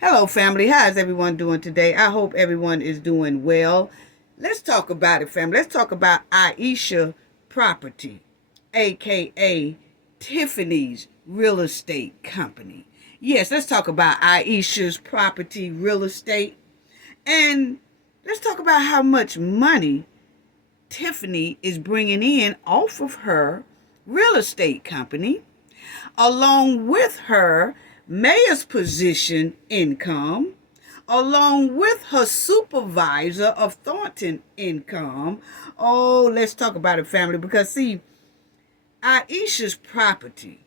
Hello, family. How's everyone doing today? I hope everyone is doing well. Let's talk about it, family. Let's talk about Aiesha property, aka Tiffany's real estate company. Yes, let's talk about Aiesha's property real estate. And let's talk about how much money Tiffany is bringing in off of her real estate company, along with her mayor's position income, along with her supervisor of Thornton income. Oh, let's talk about it, family, because see, Aisha's property.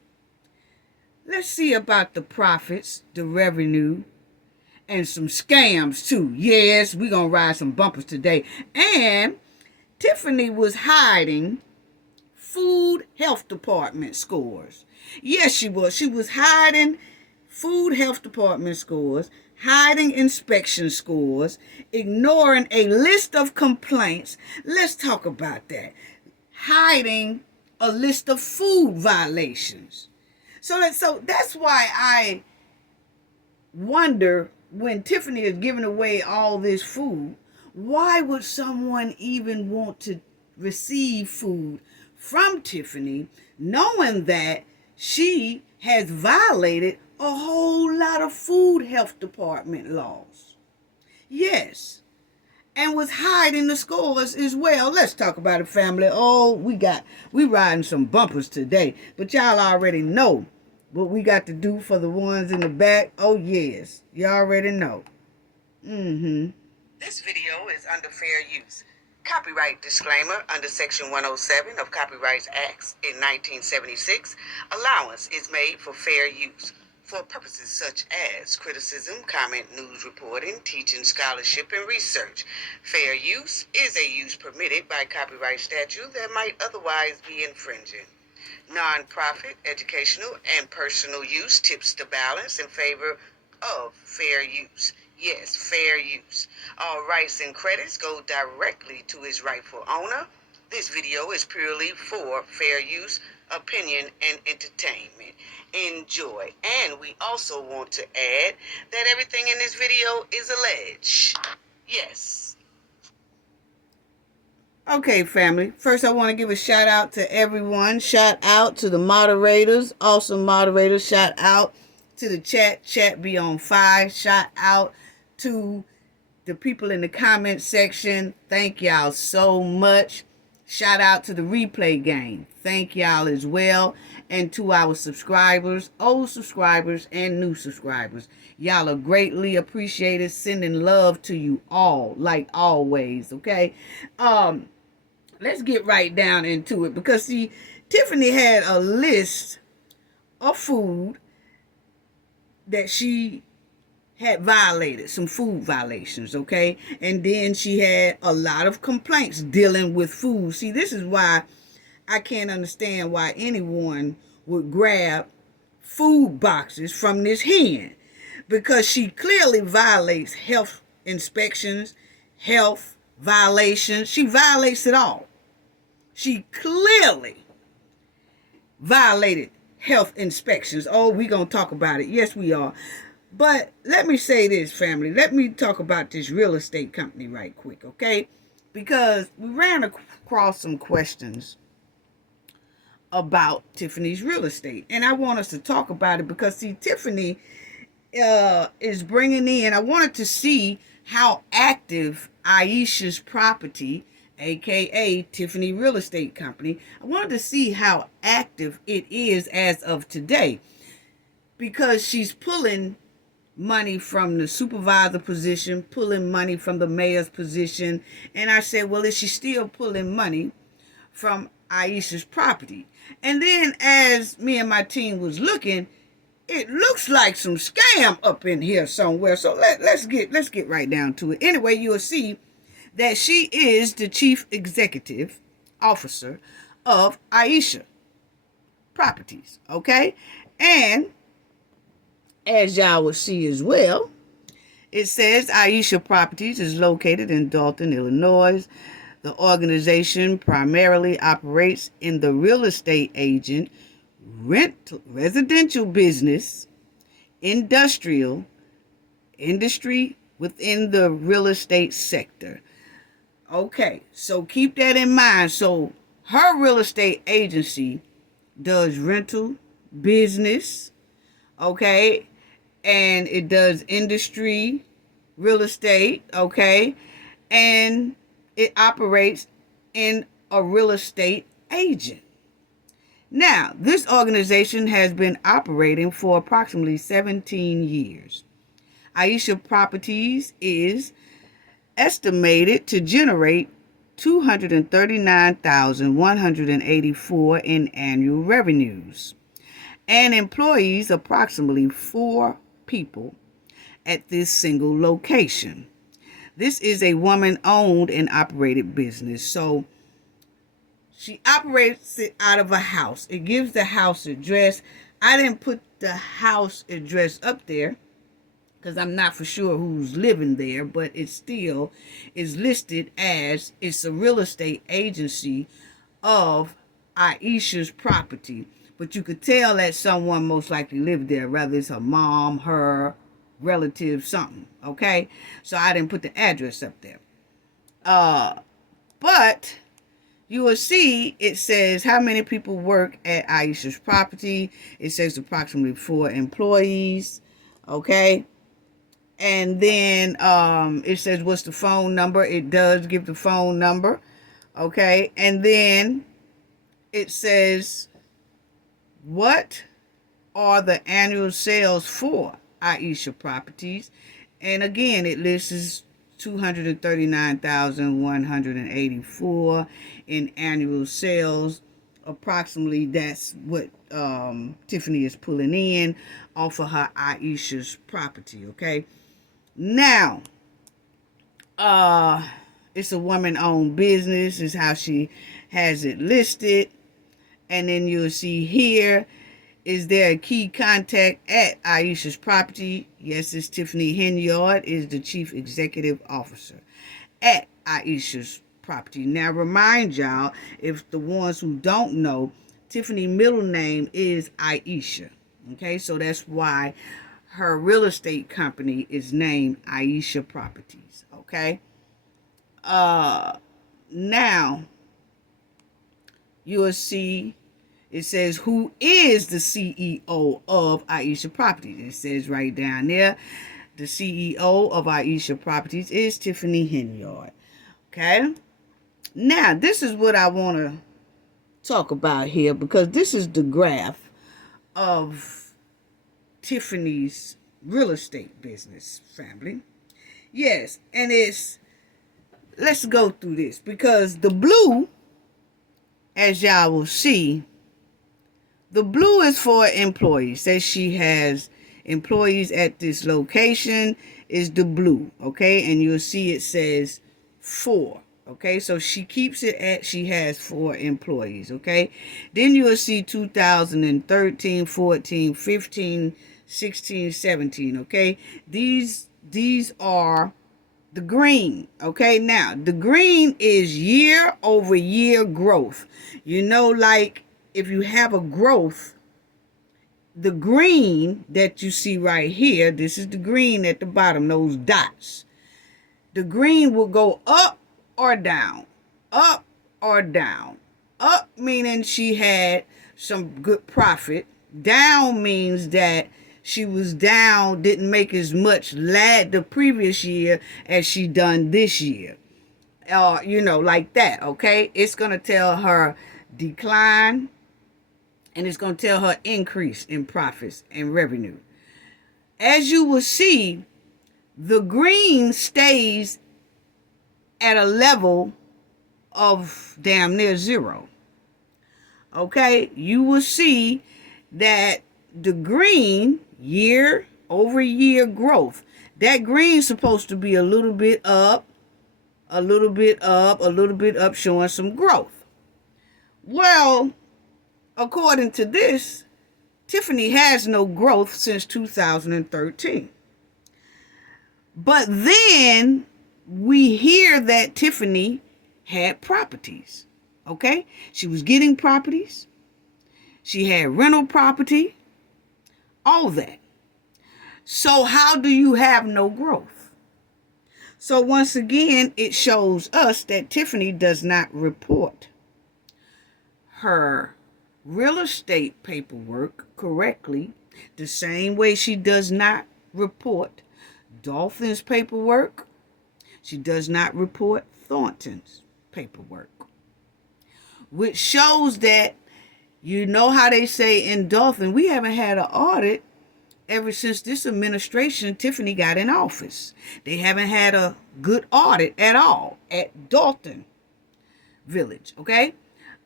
Let's see about the profits, the revenue, and some scams too. Yes, we're gonna ride some bumpers today. And Tiffany was hiding food health department scores. Yes, she was. She was hiding food health department scores, hiding inspection scores, ignoring a list of complaints. Let's talk about that. Hiding a list of food violations. So that's why I wonder, when Tiffany is giving away all this food, why would someone even want to receive food from Tiffany knowing that she has violated a whole lot of food health department laws? Yes. And was hiding the scores as well. Let's talk about it, family. Oh, we riding some bumpers today. But y'all already know what we got to do for the ones in the back. Oh, yes. You already know. This video is under fair use. Copyright disclaimer under Section 107 of Copyright Acts in 1976. Allowance is made for fair use for purposes such as criticism, comment, news reporting, teaching, scholarship, and research. Fair use is a use permitted by copyright statute that might otherwise be infringing. Non-profit, educational, and personal use tips the balance in favor of fair use. Yes, fair use. All rights and credits go directly to its rightful owner. This video is purely for fair use, opinion, and entertainment. Enjoy. And we also want to add that everything in this video is alleged. Yes. Okay, family. First, I want to give a shout out to everyone. Shout out to the moderators, awesome moderators. Shout out to the chat. Chat be on fire. Shout out to the people in the comment section. Thank y'all so much. Shout out to the replay game. Thank y'all as well. And to our subscribers, old subscribers and new subscribers. Y'all are greatly appreciated. Sending love to you all, like always, okay? Let's get right down into it, because see, Tiffany had a list of food that she had violated, some food violations, okay? And then she had a lot of complaints dealing with food. See, this is why I can't understand why anyone would grab food boxes from this hen, because she clearly violates health inspections, health violations. She violates it all. She clearly violated health inspections. Oh, we're going to talk about it. Yes, we are. But let me say this, family. Let me talk about this real estate company right quick, okay? Because we ran across some questions about Tiffany's real estate. And I want us to talk about it because, see, Tiffany is bringing in, I wanted to see how active Aisha's property, aka Tiffany Real Estate Company, I wanted to see how active it is as of today, because she's pulling money from the supervisor position, pulling money from the mayor's position. And I said, well, is she still pulling money from Aisha's property? And then as me and my team was looking, it looks like some scam up in here somewhere. So let's get right down to it. Anyway, you'll see that she is the chief executive officer of Aiesha Properties, okay? And as y'all will see as well, it says Aiesha Properties is located in Dolton, Illinois. The organization primarily operates in the real estate agent, residential business, industrial, industry within the real estate sector. Okay, so keep that in mind. So her real estate agency does rental, business, okay, and it does industry, real estate, okay, and it operates in a real estate agent. Now, this organization has been operating for approximately 17 years. Aisha Properties is estimated to generate $239,184 in annual revenues and employs approximately 4 people at this single location. This is a woman-owned and operated business, so she operates it out of a house. It gives the house address. I didn't put the house address up there because I'm not for sure who's living there, but it still is listed as it's a real estate agency of Aisha's property. But you could tell that someone most likely lived there, whether it's her mom, her relative, something, okay? So I didn't put the address up there. But you will see it says how many people work at Aisha's property. It says approximately 4 employees, okay? And then it says what's the phone number. It does give the phone number, okay? And then it says what are the annual sales for Aisha Properties. And again, it lists $239,184 in annual sales. Approximately that's what Tiffany is pulling in off of her Aisha's property, okay? Now, it's a woman-owned business is how she has it listed. And then you'll see here, is there a key contact at Aisha's property? Yes, it's Tiffany Henyard is the Chief Executive Officer at Aisha's property. Now, remind y'all, if the ones who don't know, Tiffany's middle name is Aiesha. Okay, so that's why her real estate company is named Aiesha Properties. Okay. Now, you will see it says who is the CEO of Aisha Properties. It says right down there, the CEO of Aisha Properties is Tiffany Henyard. Okay. Now, this is what I want to talk about here, because this is the graph of Tiffany's real estate business, family. Yes, and let's go through this, because the blue, as y'all will see, the blue is for employees. Says she has employees at this location is the blue, okay? And you'll see it says 4, okay? So she keeps it at, she has 4 employees, okay? Then you'll see 2013, 14, 15, 16, 17, okay? These are the green, okay? Now, the green is year-over-year growth. You know, like if you have a growth, the green that you see right here, this is the green at the bottom, those dots. The green will go up or down, up or down. Up meaning she had some good profit. Down means that she was down, didn't make as much the previous year as she done this year. You know, like that, okay? It's going to tell her decline, and it's going to tell her increase in profits and revenue. As you will see, the green stays at a level of damn near 0. Okay? You will see that the green, year-over-year growth, that green is supposed to be a little bit up, a little bit up, a little bit up, showing some growth. Well, according to this, Tiffany has no growth since 2013. But then we hear that Tiffany had properties, okay? She was getting properties. She had rental property, all that. So how do you have no growth? So once again, it shows us that Tiffany does not report her real estate paperwork correctly, the same way she does not report Dolton's paperwork. She does not report Thornton's paperwork, which shows that, you know how they say in Dolton, we haven't had an audit ever since this administration, Tiffany, got in office. They haven't had a good audit at all at Dolton Village, okay?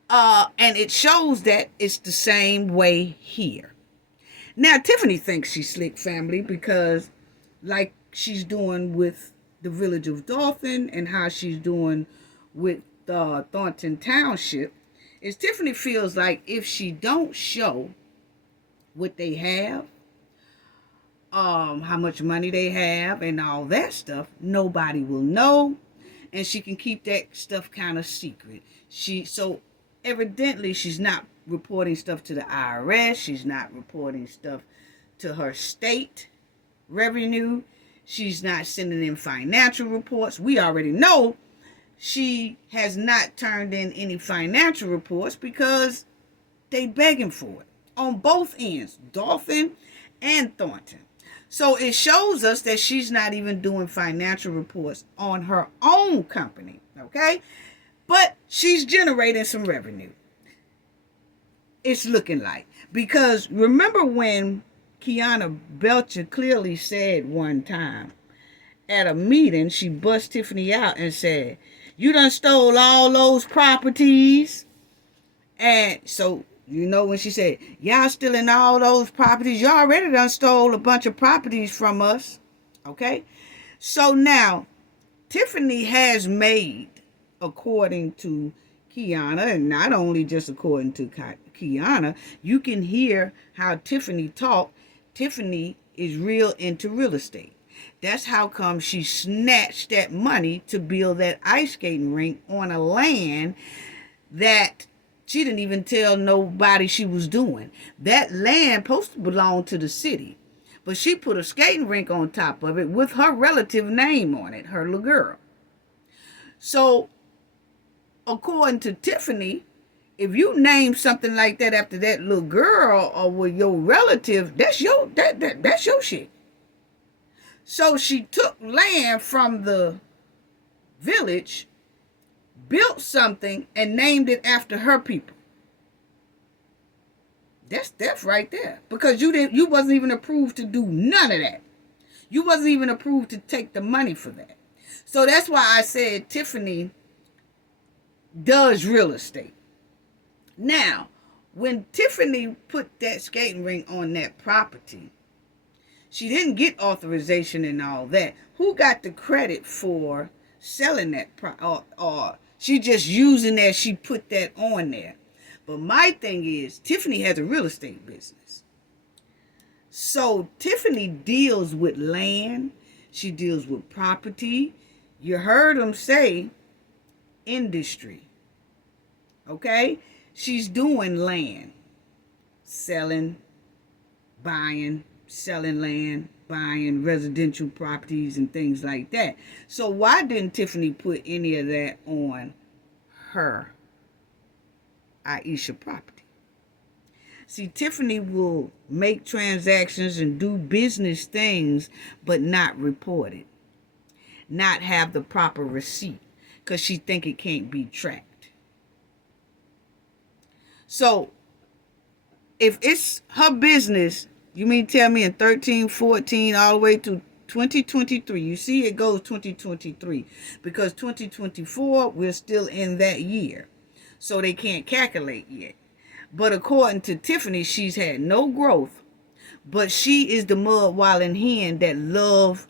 And it shows that it's the same way here. Now, Tiffany thinks she's slick, family, because like she's doing with the village of Dolton and how she's doing with Thornton Township, is Tiffany feels like if she don't show what they have, how much money they have and all that stuff, nobody will know, and she can keep that stuff kind of secret. So evidently she's not reporting stuff to the IRS. She's not reporting stuff to her state revenue. She's not sending in financial reports. We already know she has not turned in any financial reports because they begging for it on both ends, Dolton and Thornton. So it shows us that she's not even doing financial reports on her own company, okay? But she's generating some revenue. It's looking like. Because remember when Kiana Belcher clearly said one time at a meeting, she bust Tiffany out and said, "You done stole all those properties." And so, you know, when she said, "Y'all stealing all those properties, y'all already done stole a bunch of properties from us." Okay? So now, Tiffany has made, according to Kiana, and not only just according to Kiana, you can hear how Tiffany talk. Tiffany is real into real estate. That's how come she snatched that money to build that ice skating rink on a land that she didn't even tell nobody she was doing. That land supposed to belong to the city, but she put a skating rink on top of it with her relative name on it, her little girl. So, according to Tiffany, if you name something like that after that little girl or with your relative, that's your that's your shit. So she took land from the village, built something, and named it after her people. That's theft right there. Because you wasn't even approved to do none of that. You wasn't even approved to take the money for that. So that's why I said Tiffany does real estate. Now, when Tiffany put that skating rink on that property, she didn't get authorization and all that. Who got the credit for selling that or she just using that, she put that on there. But my thing is, Tiffany has a real estate business. So Tiffany deals with land. She deals with property. You heard them say industry. Okay? She's doing land. Selling, buying, selling land, buying residential properties and things like that. So why didn't Tiffany put any of that on her Aisha property? See, Tiffany will make transactions and do business things, but not report it. Not have the proper receipt, because she think it can't be tracked. So, if it's her business, you mean tell me in 13, 14, all the way to 2023, you see it goes 2023, because 2024, we're still in that year. So they can't calculate yet. But according to Tiffany, she's had no growth. But she is the mud-walling hen that love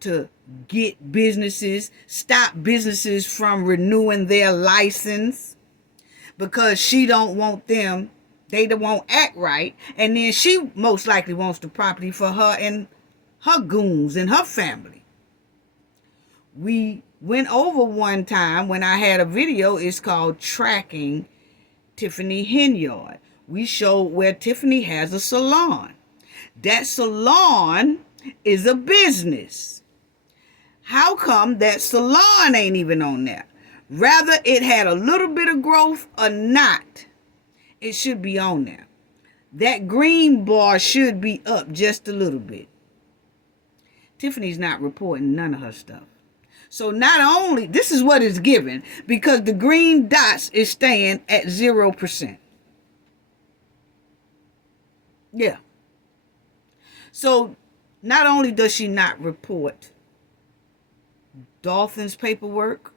to get businesses, stop businesses from renewing their license, because she don't want them, they won't act right, and then she most likely wants the property for her and her goons and her family. We went over one time when I had a video, it's called Tracking Tiffany Henyard. We showed where Tiffany has a salon. That salon is a business. How come that salon ain't even on there? Rather it had a little bit of growth or not, it should be on there. That green bar should be up just a little bit. Tiffany's not reporting none of her stuff. So not only, this is what it's given, because the green dots is staying at 0%. Yeah. So not only does she not report Dolton's paperwork,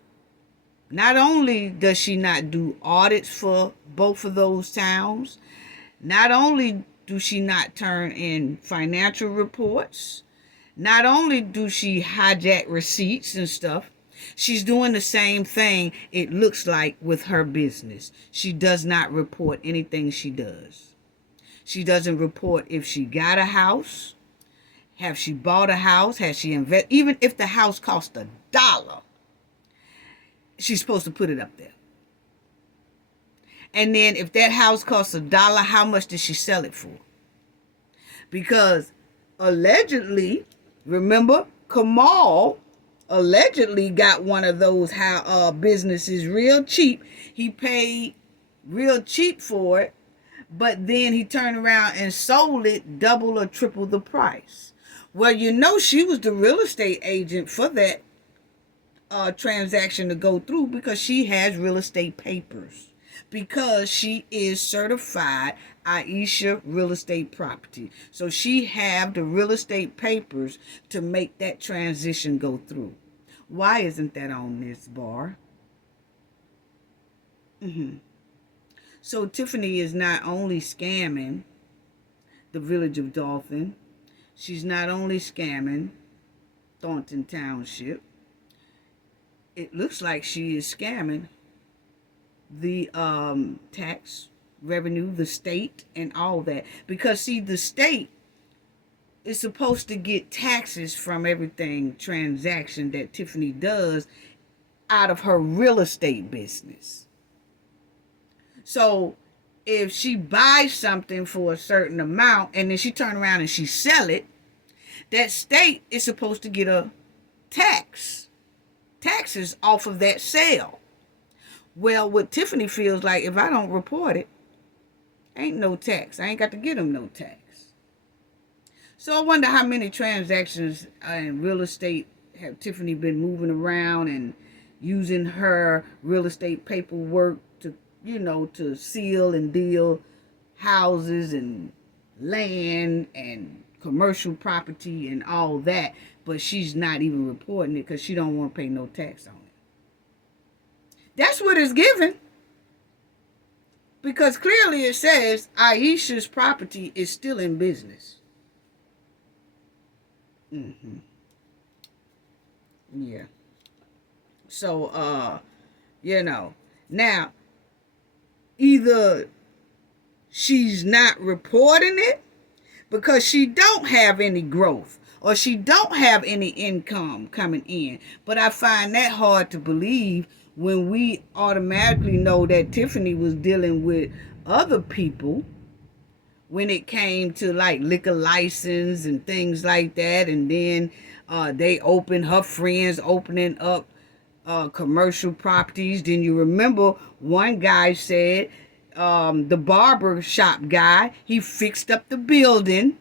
not only does she not do audits for both of those towns, not only do she not turn in financial reports, not only do she hijack receipts and stuff, she's doing the same thing, it looks like, with her business. She does not report anything she does. She doesn't report if she got a house, have she bought a house, has she invested, even if the house cost $1, she's supposed to put it up there. And then if that house costs $1, how much did she sell it for? Because allegedly, remember, Kamal allegedly got one of those businesses real cheap. He paid real cheap for it, but then he turned around and sold it double or triple the price. Well, you know, she was the real estate agent for that transaction to go through, because she has real estate papers, because she is certified Aisha real estate property. So she have the real estate papers to make that transition go through. Why isn't that on this bar? So Tiffany is not only scamming the village of Dolton, she's not only scamming Thornton Township, it looks like she is scamming the tax revenue, the state, and all that. Because, see, the state is supposed to get taxes from everything transaction that Tiffany does out of her real estate business. So if she buys something for a certain amount and then she turn around and she sell it, that state is supposed to get a taxes off of that sale. Well, what Tiffany feels like, if I don't report it, ain't no tax. I ain't got to get them no tax. So I wonder how many transactions in real estate have Tiffany been moving around and using her real estate paperwork to, to seal and deal houses and land and commercial property and all that, but she's not even reporting it because she don't want to pay no tax on it. That's what it's given. Because clearly it says Aisha's property is still in business. Yeah. So, now, either she's not reporting it because she don't have any growth or she don't have any income coming in. But I find that hard to believe when we automatically know that Tiffany was dealing with other people when it came to like liquor license and things like that. And then her friends opening up commercial properties. Then you remember one guy said, the barber shop guy, he fixed up the building.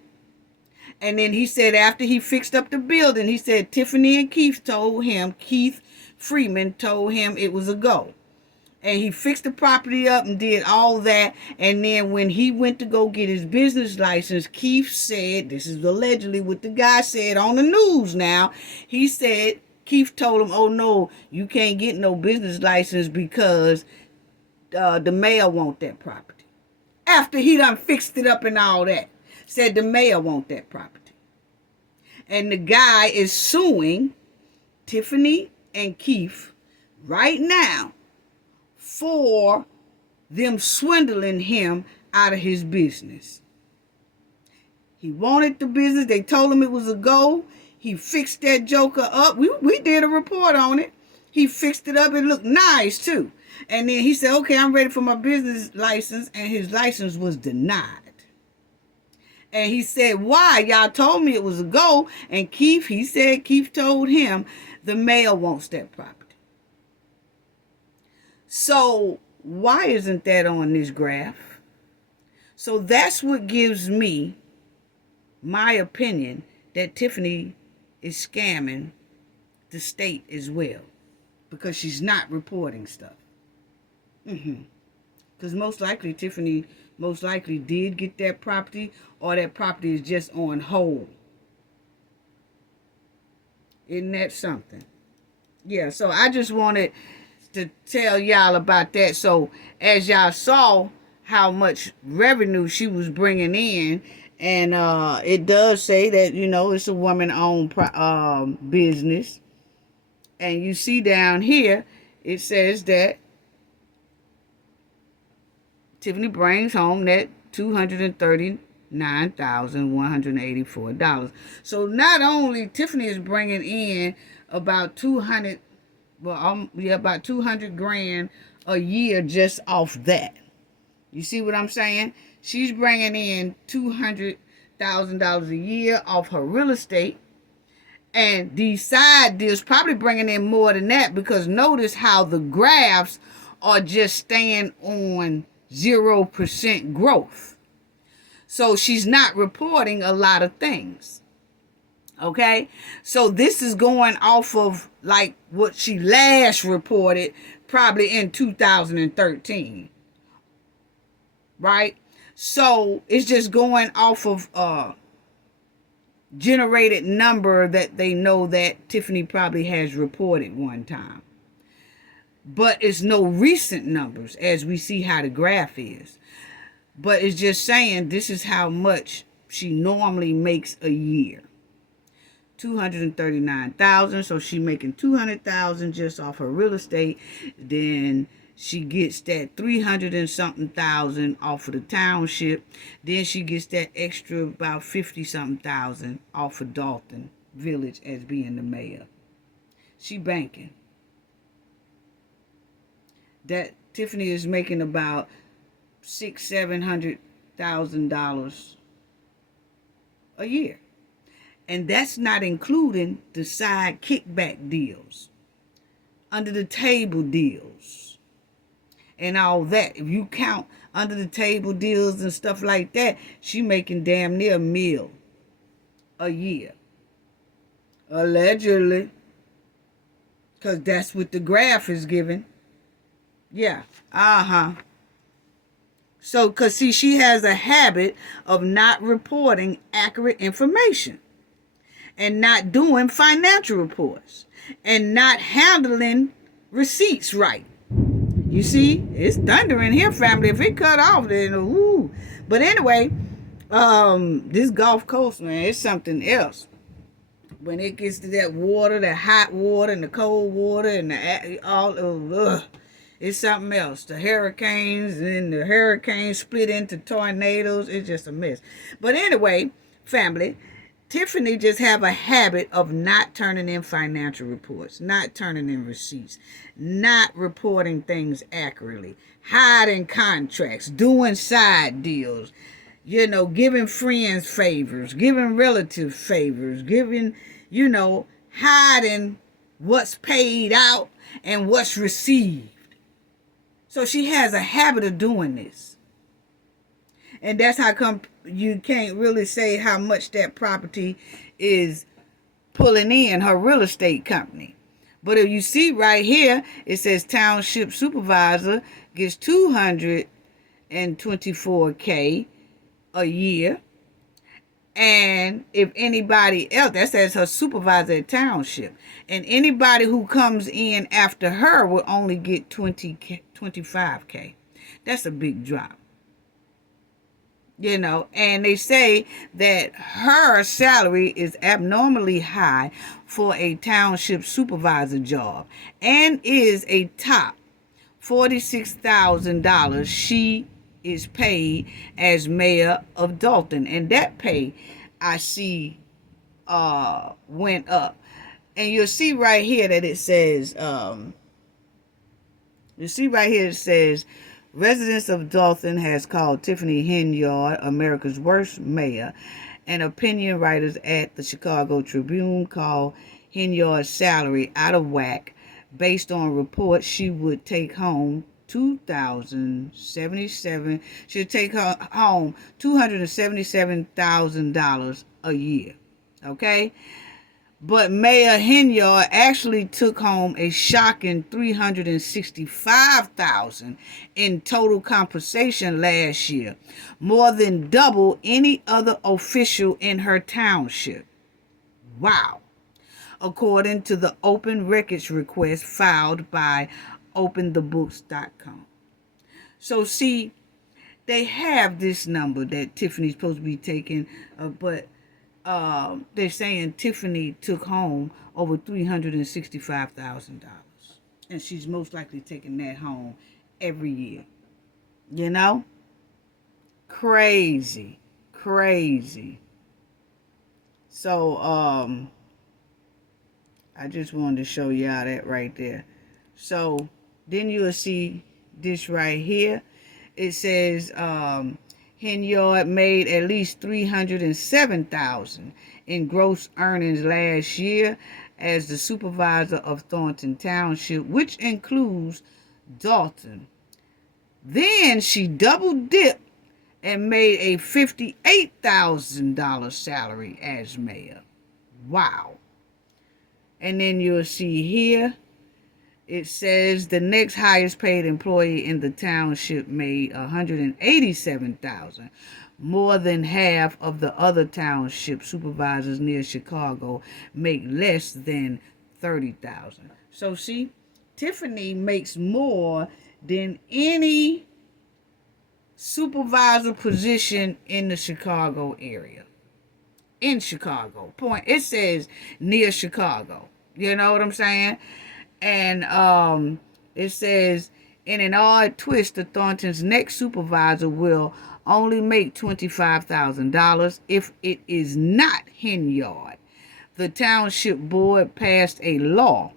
And then he said after he fixed up the building, he said Tiffany and Keith Freeman told him it was a go. And he fixed the property up and did all that. And then when he went to go get his business license, Keith said, this is allegedly what the guy said on the news now. He said, Keith told him, oh no, you can't get no business license because the mayor want that property. After he done fixed it up and all that. Said the mayor want that property. And the guy is suing Tiffany and Keith right now for them swindling him out of his business. He wanted the business. They told him it was a go. He fixed that joker up. We did a report on it. He fixed it up. It looked nice too. And then he said, okay, I'm ready for my business license. And his license was denied. And he said, why? Y'all told me it was a go. And Keith told him the mayor wants that property. So why isn't that on this graph? So that's what gives me my opinion that Tiffany is scamming the state as well, because she's not reporting stuff. Because most likely Tiffany did get that property, or that property is just on hold. Isn't that something? Yeah, so I just wanted to tell y'all about that. So as y'all saw how much revenue she was bringing in, and it does say that, it's a woman-owned business. And you see down here, it says that Tiffany brings home that $239,184. So not only Tiffany is bringing in about about 200 grand a year just off that. You see what I'm saying? She's bringing in $200,000 a year off her real estate. And these side deals probably bringing in more than that, because notice how the graphs are just staying on 0% growth. So she's not reporting a lot of things. Okay? So this is going off of like what she last reported probably in 2013. Right? So it's just going off of generated number that they know that Tiffany probably has reported one time. But it's no recent numbers, as we see how the graph is. But it's just saying this is how much she normally makes a year. 239,000. So she making 200,000 just off her real estate. Then she gets that 300 and something thousand off of the township. Then she gets that extra about 50 something thousand off of Dolton Village as being the mayor. She banking. That Tiffany is making about $600,000-$700,000 a year. And that's not including the side kickback deals, under the table deals, and all that. If you count under the table deals and stuff like that, she making damn near $1 million a year. Allegedly. Because that's what the graph is giving. Yeah. So, because see, she has a habit of not reporting accurate information, and not doing financial reports, and not handling receipts right. You see, it's thundering here, family. If it cut off, then ooh. But anyway, this Gulf Coast, man, it's something else. When it gets to that water, the hot water and the cold water and it's something else. The hurricanes, and the hurricanes split into tornadoes. It's just a mess. But anyway, family, Tiffany just have a habit of not turning in financial reports, not turning in receipts, not reporting things accurately, hiding contracts, doing side deals, giving friends favors, giving relatives favors, hiding what's paid out and what's received. So she has a habit of doing this. And that's how come you can't really say how much that property is pulling in her real estate company. But if you see right here, it says Township Supervisor gets $224K a year. And if anybody else, that says her supervisor at Township. And anybody who comes in after her will only get 25K. That's a big drop. And they say that her salary is abnormally high for a township supervisor job, and is a top $46,000 she is paid as mayor of Dolton. And that pay, I see, went up. And you'll see right here that it says, Residents of Dolton has called Tiffany Henyard America's worst mayor, and opinion writers at the Chicago Tribune call Henyard's salary out of whack based on reports she would take home 2077 should take her home $277,000 a year. Okay? But Mayor Henyard actually took home a shocking $365,000 in total compensation last year, more than double any other official in her township. Wow. According to the open records request filed by openthebooks.com. So see, they have this number that Tiffany's supposed to be taking, but they're saying Tiffany took home over $365,000, and she's most likely taking that home every year. You know, crazy. So I just wanted to show y'all that right there. So then you'll see this right here. It says Henyard made at least $307,000 in gross earnings last year as the supervisor of Thornton Township, which includes Dolton. Then she double dipped and made a $58,000 salary as mayor. Wow. And then you'll see here, it says the next highest paid employee in the township made $187,000, more than half of the other township supervisors near Chicago make less than $30,000. So see, Tiffany makes more than any supervisor position in the Chicago area. In Chicago. Point. It says near Chicago. You know what I'm saying? And it says, in an odd twist, the Thornton's next supervisor will only make $25,000 if it is not Henyard. The township board passed a law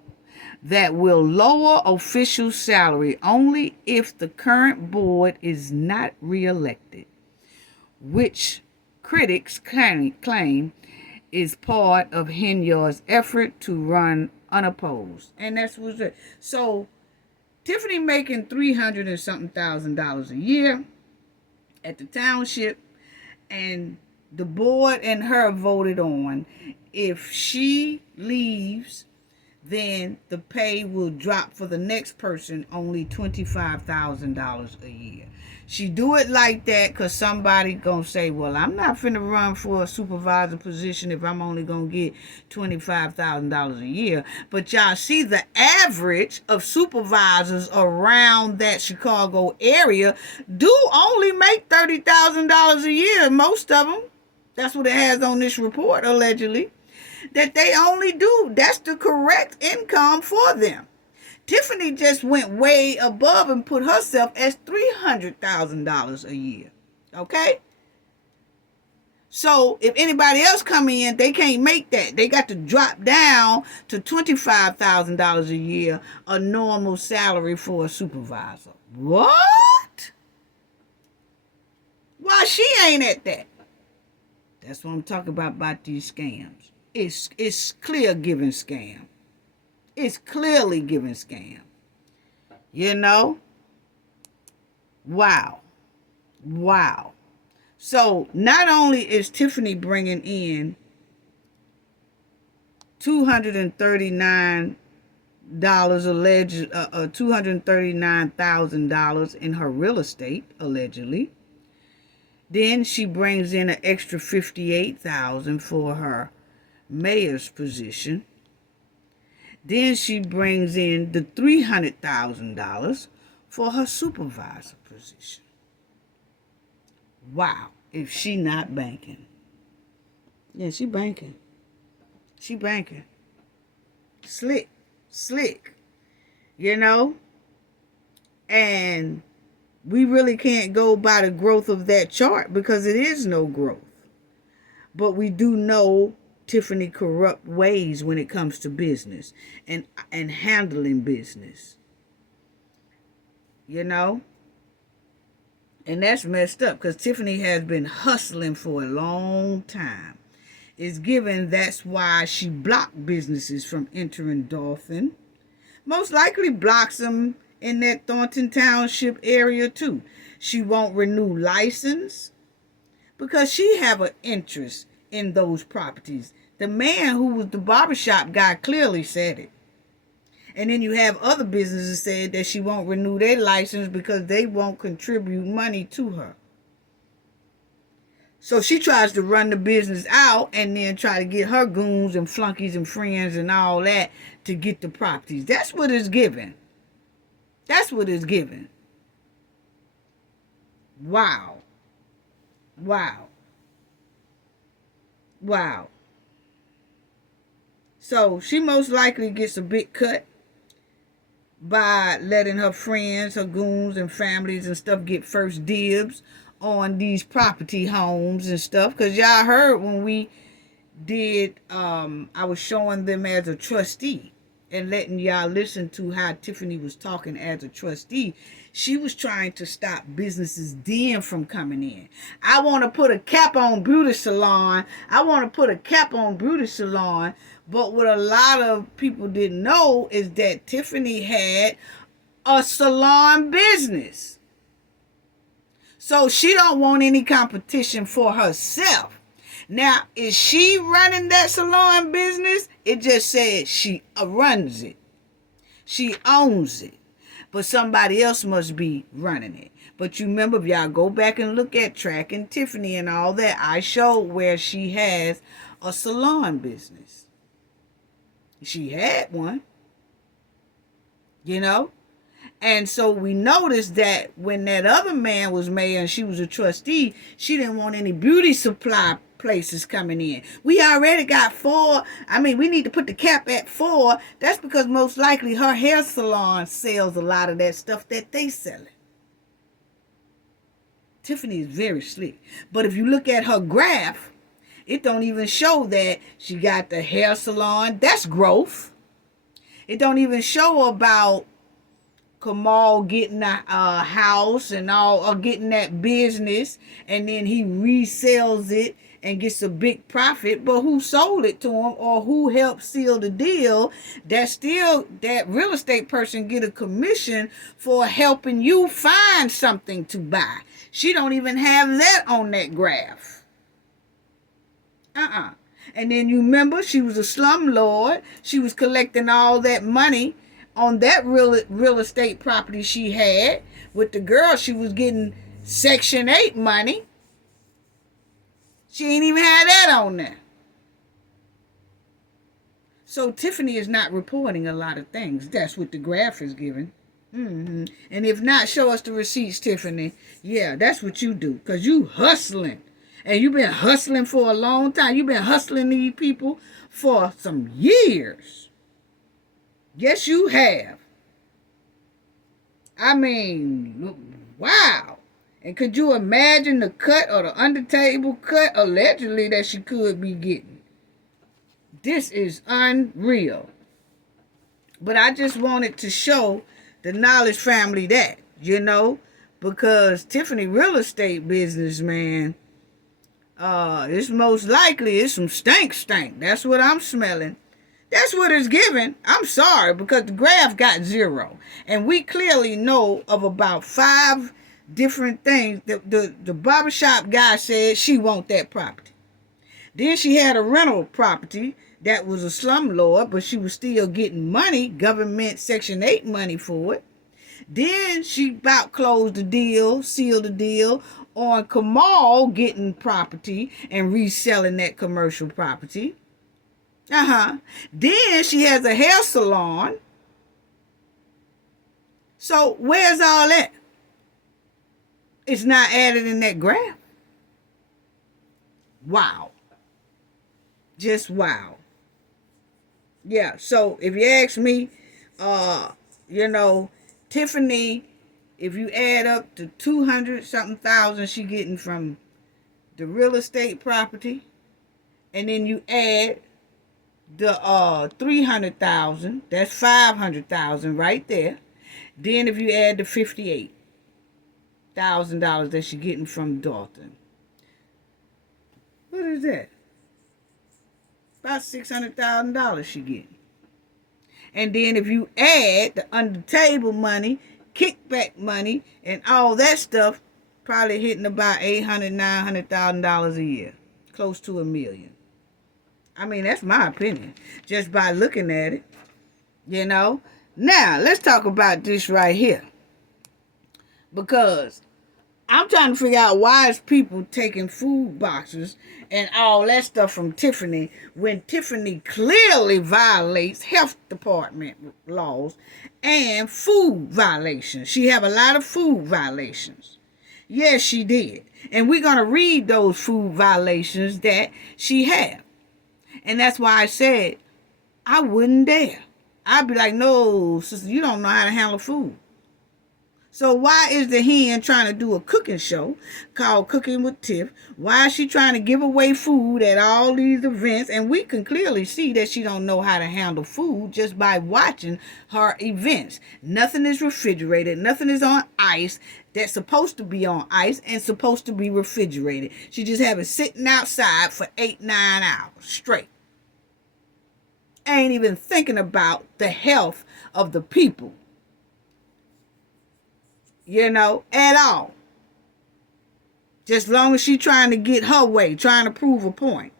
that will lower official salary only if the current board is not reelected, which critics claim is part of Henyard's effort to run unopposed. And that's what's it. So Tiffany making $300 and something thousand a year at the township, and the board and her voted on, if she leaves, then the pay will drop for the next person only $25,000 a year. She do it like that because somebody gonna say, well, I'm not finna run for a supervisor position if I'm only gonna get $25,000 a year. But y'all see the average of supervisors around that Chicago area do only make $30,000 a year. Most of them. That's what it has on this report, allegedly. That they only do. That's the correct income for them. Tiffany just went way above and put herself as $300,000 a year. Okay? So if anybody else come in, they can't make that. They got to drop down to $25,000 a year, a normal salary for a supervisor. What? Why she ain't at that? That's what I'm talking about these scams. It's clear giving scam. It's clearly giving scam. You know? Wow. So not only is Tiffany bringing in $239 alleged $239,000 in her real estate, allegedly. Then she brings in an extra $58,000 for her mayor's position. Then she brings in the $300,000 for her supervisor position. Wow, if she not banking. Yeah, she banking. Slick. You know? And we really can't go by the growth of that chart because it is no growth. But we do know Tiffany corrupt ways when it comes to business and handling business. You know? And that's messed up because Tiffany has been hustling for a long time. It's given that's why she blocked businesses from entering Dolton. Most likely blocks them in that Thornton Township area too. She won't renew license because she have an interest in those properties. The man who was the barbershop guy clearly said it. And then you have other businesses said that she won't renew their license because they won't contribute money to her. So she tries to run the business out and then try to get her goons and flunkies and friends and all that to get the properties. That's what it's given. That's what it's given. Wow. Wow. Wow. So she most likely gets a big cut by letting her friends, her goons and families and stuff get first dibs on these property homes and stuff. Because y'all heard when we did, I was showing them as a trustee and letting y'all listen to how Tiffany was talking as a trustee. She was trying to stop businesses then from coming in. I want to put a cap on beauty salon. But what a lot of people didn't know is that Tiffany had a salon business. So she don't want any competition for herself. Now, is she running that salon business? It just said she runs it. She owns it. But somebody else must be running it. But you remember, if y'all go back and look at Tracking Tiffany and all that, I showed where she has a salon business. She had one. You know? And so we noticed that when that other man was mayor and she was a trustee, she didn't want any beauty supply places coming in. We already got 4. I mean, we need to put the cap at 4. That's because most likely her hair salon sells a lot of that stuff that they selling. Tiffany is very slick. But if you look at her graph, it don't even show that she got the hair salon. That's growth. It don't even show about Kamal getting a house and all, or getting that business, and then he resells it and gets a big profit. But who sold it to him or who helped seal the deal? That still, that real estate person get a commission for helping you find something to buy. She don't even have that on that graph. And then you remember, she was a slumlord. She was collecting all that money on that real estate property she had. With the girl, she was getting Section 8 money. She ain't even had that on there. So Tiffany is not reporting a lot of things. That's what the graph is giving. And if not, show us the receipts, Tiffany. Yeah, that's what you do. Because you hustling. And you've been hustling for a long time. You've been hustling these people for some years. Yes, you have. I mean, wow. And could you imagine the cut or the under-table cut allegedly that she could be getting? This is unreal. But I just wanted to show the Knowledge family that, you know, because Tiffany real estate business, man, it's most likely it's some stank. That's what I'm smelling. That's what it's given. I'm sorry, because the graph got 0. And we clearly know of about 5 different things. The barbershop guy said she want that property. Then she had a rental property that was a slumlord, but she was still getting money, government Section 8 money for it. Then she about closed the deal, sealed the deal on Kamal getting property and reselling that commercial property. Then she has a hair salon. So where's all that? It's not added in that graph. Wow. Just wow. Yeah, so if you ask me, you know, Tiffany, if you add up to 200-something thousand she getting from the real estate property, and then you add the 300,000, that's 500,000 right there. Then if you add the 58, $600,000 that she getting from Dolton. What is that? About $600,000 she getting. And then if you add the under the table money, kickback money, and all that stuff, probably hitting about $800,000-$900,000 a year, close to $1 million. I mean, that's my opinion, just by looking at it, you know. Now let's talk about this right here, because I'm trying to figure out why is people taking food boxes and all that stuff from Tiffany when Tiffany clearly violates health department laws and food violations. She have a lot of food violations. Yes, she did. And we're going to read those food violations that she have. And that's why I said I wouldn't dare. I'd be like, no, sister, you don't know how to handle food. So why is the hen trying to do a cooking show called Cooking with Tiff? Why is she trying to give away food at all these events? And we can clearly see that she don't know how to handle food just by watching her events. Nothing is refrigerated. Nothing is on ice that's supposed to be on ice and supposed to be refrigerated. She just have it sitting outside for 8-9 hours straight. Ain't even thinking about the health of the people. You know, at all. Just long as she trying to get her way, trying to prove a point.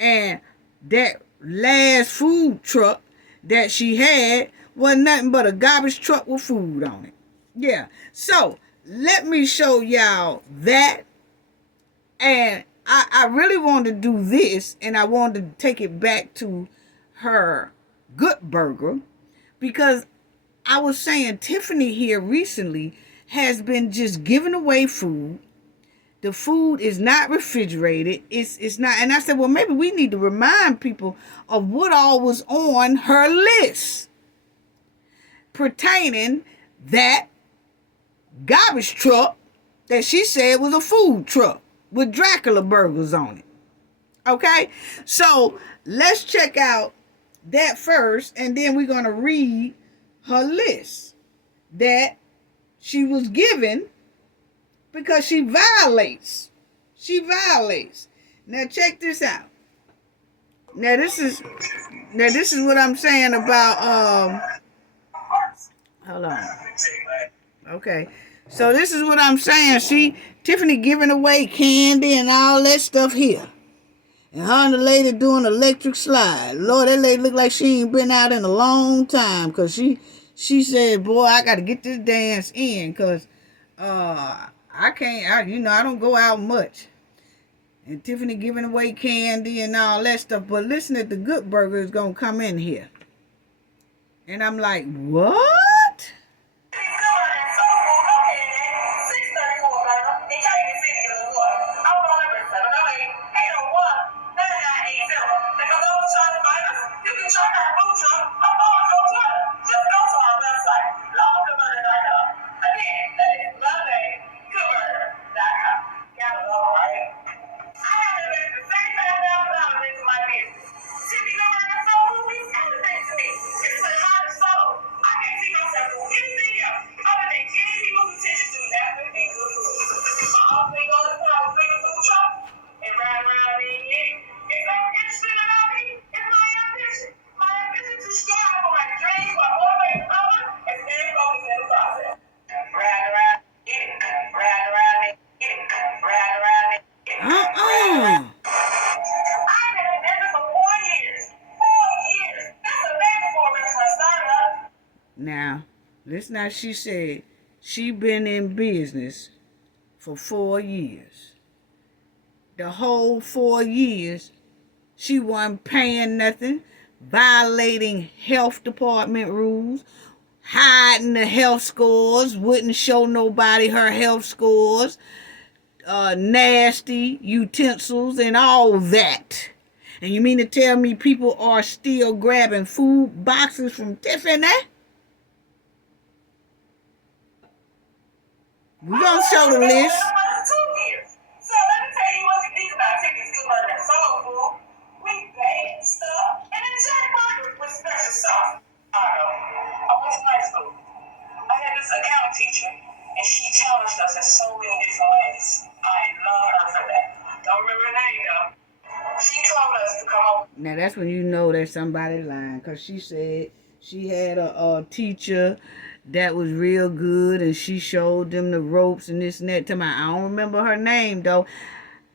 And that last food truck that she had was nothing but a garbage truck with food on it. Yeah. So, let me show y'all that. And I really wanted to do this, and I wanted to take it back to her Good Burger, because I was saying Tiffany here recently has been just giving away food. The food is not refrigerated. It's not. And I said, well, maybe we need to remind people of what all was on her list pertaining that garbage truck that she said was a food truck with Dracula burgers on it. Okay? So let's check out that first, and then we're going to read her list that she was given because she violates. She violates. Now check this out. Now this is what I'm saying about hold on. Okay. So this is what I'm saying. Tiffany giving away candy and all that stuff here. And her and the lady doing electric slide. Lord, that lady look like she ain't been out in a long time. Because she said, boy, I got to get this dance in. Because I can't, I don't go out much. And Tiffany giving away candy and all that stuff. But listen, at the Good Burger is going to come in here. And I'm like, what? Now, listen how she said she been in business for 4 years. The whole 4 years, she wasn't paying nothing, violating health department rules, hiding the health scores, wouldn't show nobody her health scores, nasty utensils and all that. And you mean to tell me people are still grabbing food boxes from Tiffany? We're going to show the list. So let me tell you what's unique about Tiffany's Good Burger and Soul Food. We bake, stuff, and then jack burgers with special sauce. I went to high school. I had this accounting teacher, and she challenged that's when you know that somebody lying. Because she said she had a teacher that was real good and she showed them the ropes and this and that. I don't remember her name, though.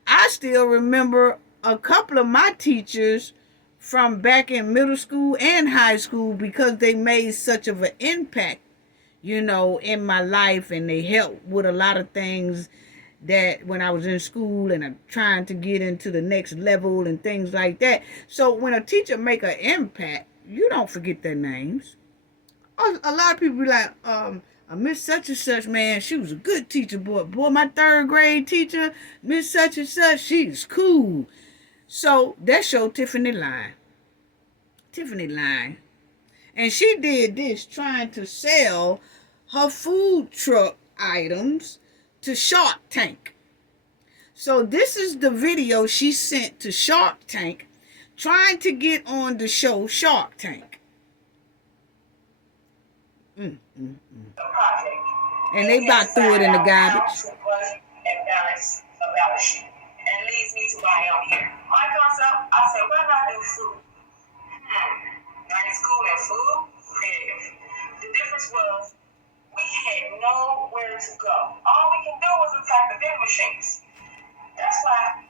I still remember a couple of my teachers from back in middle school and high school because they made such of an impact, in my life, and they helped with a lot of things that when I was in school and I'm trying to get into the next level and things like that. So when a teacher make an impact, you don't forget their names. A lot of people be like, I miss such and such, man. She was a good teacher, boy. Boy, my third grade teacher, Miss such and such, she's cool. So that showed Tiffany lying. Tiffany lying. And she did this trying to sell her food truck items to Shark Tank. So this is the video she sent to Shark Tank trying to get on the show Shark Tank. And they about threw it in the garbage. And leads me to why I'm here. My concept, I said, why not do food? Like school and food, creative. The difference was we had nowhere to go. All we can do was attack the vending machines. That's why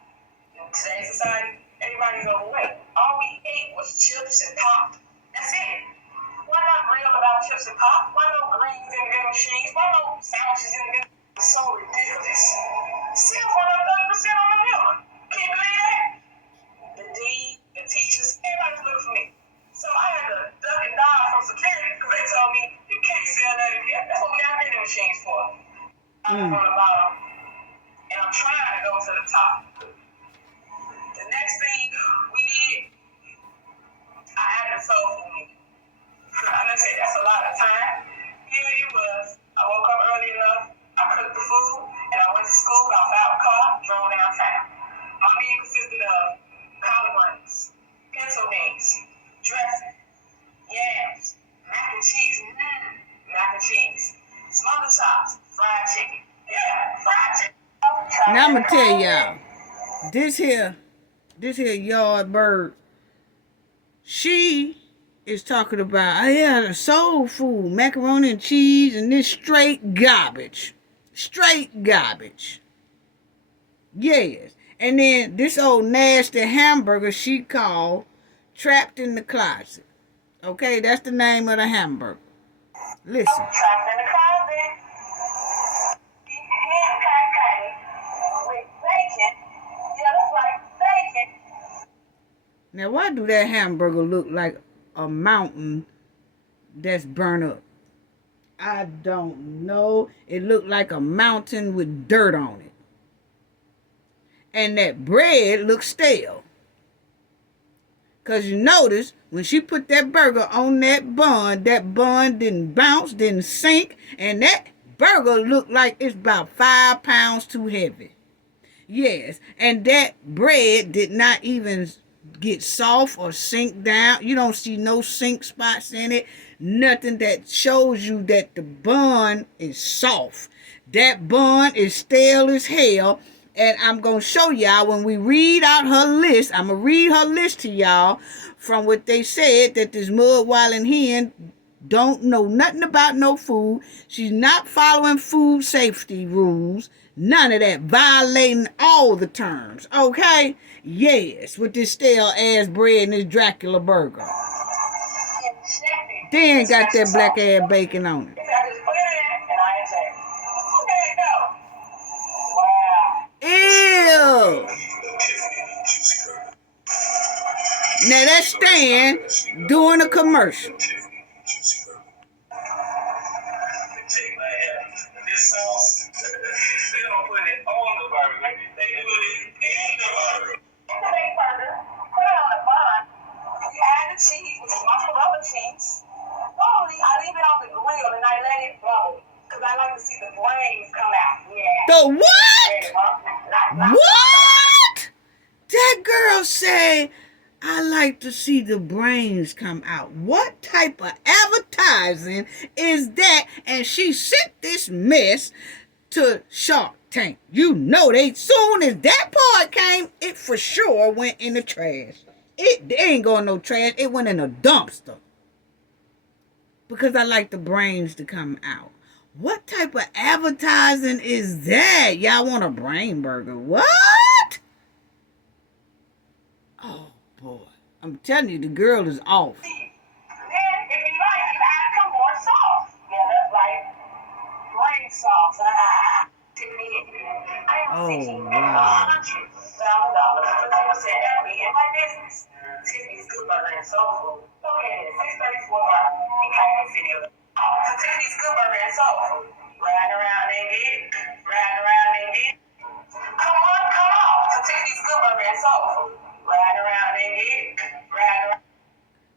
in today's society, everybody's overweight. All we ate was chips and pop. That's it. Why not grill about chips and pop? Why no greens in the vending machines? Why no sandwiches in the vending machines? It's so ridiculous. Still run up 30% on the meal. Can you believe that? The dean, the teachers, everybody's looking for me. So I had to duck and dive from security because they told me, you can't sell that in here. That's what we got vending machines for. I'm on the bottom, and I'm trying to go to the top. The next thing we did, I added a soul food meeting. I'm going to say that's a lot of time. Here it was. I woke up early enough. I cooked the food, and I went to school, got out the car, drove downtown. My meal consisted of collard greens, pencil beans, dressing, yams, mac and cheese, smothered chops, fried chicken. Yeah, fried chicken. Now I'm gonna tell y'all, this here yard bird, she is talking about, the soul food, macaroni and cheese, and this straight garbage. Straight garbage. Yes. And then this old nasty hamburger she called Trapped in the Closet. Okay, that's the name of the hamburger. Listen. Trapped in the closet. With bacon. Yeah, that's right, bacon. Now, why do that hamburger look like a mountain that's burnt up? I don't know. It looked like a mountain with dirt on it. And that bread looks stale. Because you notice, when she put that burger on that bun didn't bounce, didn't sink, and that burger looked like it's about 5 pounds too heavy. Yes, and that bread did not even get soft or sink down. You don't see no sink spots in it. Nothing that shows you that the bun is soft. That bun is stale as hell. And I'm going to show y'all when we read out her list. I'm going to read her list to y'all from what they said, that this mud-walling hen don't know nothing about no food. She's not following food safety rules. None of that. Violating all the terms. Okay? Yes, with this stale-ass bread and this Dracula burger. Then got that black ass bacon on it. Ew. Now that's Stan doing a commercial. The what? What? That girl say, I like to see the brains come out. What type of advertising is that? And she sent this mess to Shark Tank. You know, they soon as that part came, it for sure went in the trash. It ain't going no trash. It went in a dumpster. Because I like the brains to come out. What type of advertising is that? Y'all want a brain burger? What? Oh, boy. I'm telling you, the girl is off. Then, if you like, you add some more sauce. Yeah, that's right. Brain sauce. Tiffany, I am seeking wow. $100,000 for people said that would be in my business. Tiffany's Good Burger and Soul Food. Located at 634 Mark in Kansas City. So Tiffany's Good Burger and Soul Food. Ride around and get it. Ride around and get it. Come on, come on. So Tiffany's Good Burger and Soul Food. Ride around and get it. Ride around.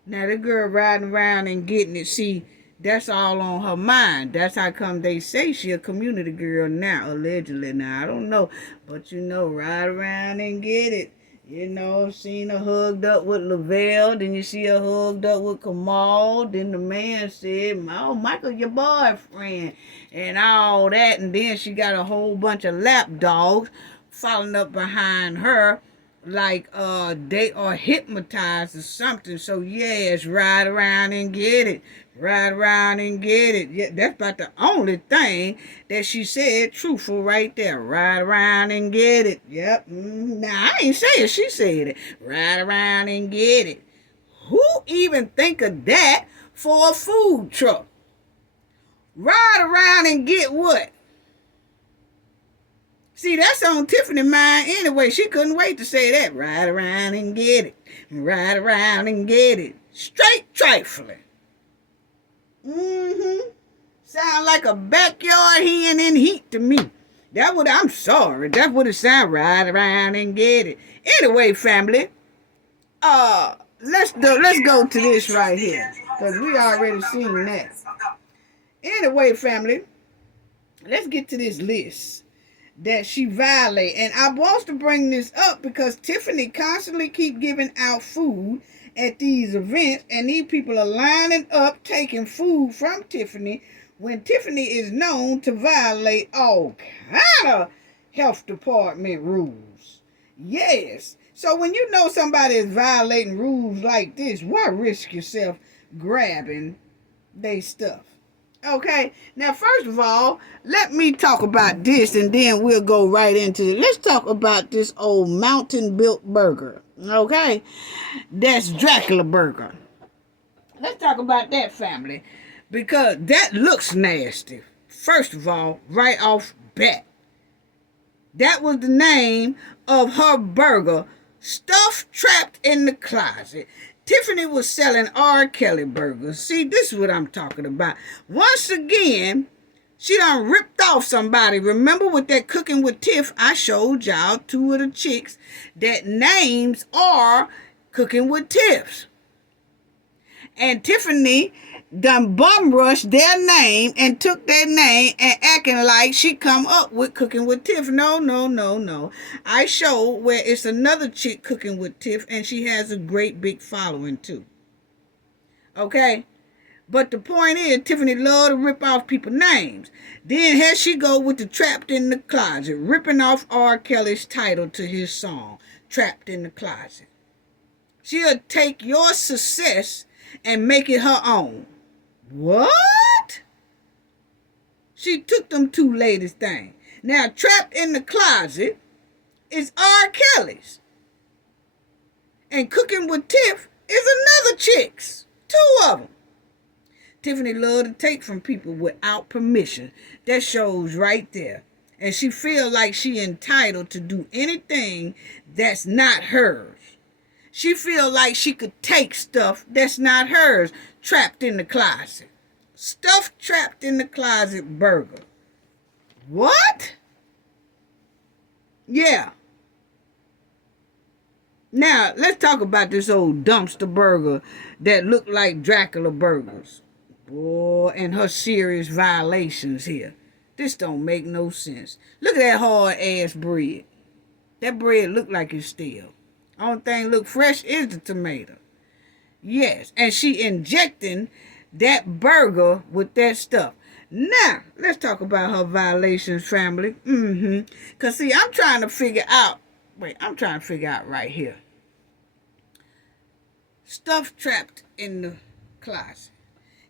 Now the girl riding around and getting it. See, that's all on her mind. That's how come they say she a community girl now, allegedly. Now, I don't know. But you know, ride around and get it. You know, seen her hugged up with Lavelle. Then you see her hugged up with Kamal. Then the man said, oh, Michael, your boyfriend. And all that. And then she got a whole bunch of lap dogs following up behind her. Like they are hypnotized or something. So yes, ride around and get it. Ride around and get it. Yeah, that's about the only thing that she said truthful right there. Ride around and get it. Yep. Now I ain't saying she said it. Ride around and get it. Who even think of that for a food truck? Ride around and get what? See, that's on Tiffany's mind anyway. She couldn't wait to say that. Ride around and get it. Ride around and get it. Straight trifling. Sound like a backyard hen in heat to me. I'm sorry. That's what it sound. Ride around and get it. Anyway, family. Let's go to this right here. Because we already seen that. Anyway, family. Let's get to this list that she violate. And I want to bring this up because Tiffany constantly keep giving out food at these events, and these people are lining up taking food from Tiffany when Tiffany is known to violate all kind of health department rules. Yes. So when you know somebody is violating rules like this, why risk yourself grabbing their stuff? Okay, now first of all, let me talk about this and then we'll go right into it. Let's talk about this old mountain built burger, okay? That's Dracula burger. Let's talk about that, family, because that looks nasty. First of all, right off bat, that was the name of her burger, stuffed trapped in the closet. Tiffany was selling R. Kelly burgers. See, this is what I'm talking about. Once again, she done ripped off somebody. Remember with that Cooking with Tiff, I showed y'all two of the chicks that names are Cooking with Tiff's. And Tiffany done bum rushed their name and took their name and acting like she come up with Cooking with Tiff. No. I show where it's another chick cooking with Tiff and she has a great big following too. Okay? But the point is, Tiffany love to rip off people's names. Then here she go with the Trapped in the Closet, ripping off R. Kelly's title to his song, Trapped in the Closet. She'll take your success and make it her own. What? She took them two ladies' thing. Now, Trapped in the Closet is R. Kelly's. And Cooking with Tiff is another chick's. Two of them. Tiffany loved to take from people without permission. That shows right there. And she feel like she entitled to do anything that's not hers. She feel like she could take stuff that's not hers. Trapped in the Closet. Stuffed Trapped in the Closet burger. What? Yeah. Now, let's talk about this old dumpster burger that looked like Dracula burgers. Boy, and her serious violations here. This don't make no sense. Look at that hard-ass bread. That bread look like it's stale. Only thing look fresh is the tomato. Yes, and she injecting that burger with that stuff. Now, let's talk about her violations, family. Because, see, I'm trying to figure out right here. stuff trapped in the closet.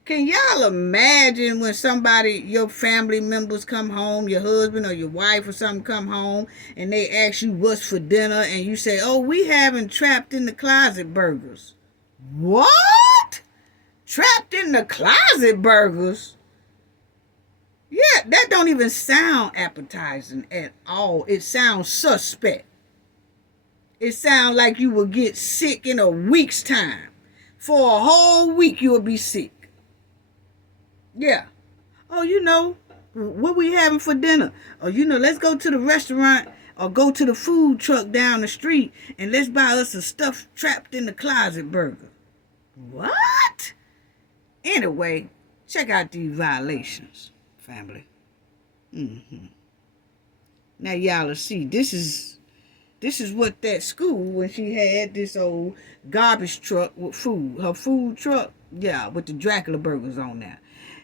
Can y'all imagine when somebody, your family members come home, your husband or your wife or something come home, and they ask you what's for dinner, and you say, oh, we having trapped in the closet burgers. What? Trapped in the closet burgers? Yeah, that don't even sound appetizing at all. It sounds suspect. It sounds like you will get sick in a week's time. For a whole week, you will be sick. Yeah. Oh, what we having for dinner? Oh, let's go to the restaurant or go to the food truck down the street and let's buy us a stuffed trapped in the closet burger. What? Anyway, check out these violations, family. Now y'all will see, this is what that school, when she had this old garbage truck with food, her food truck, yeah, with the Dracula burgers on there.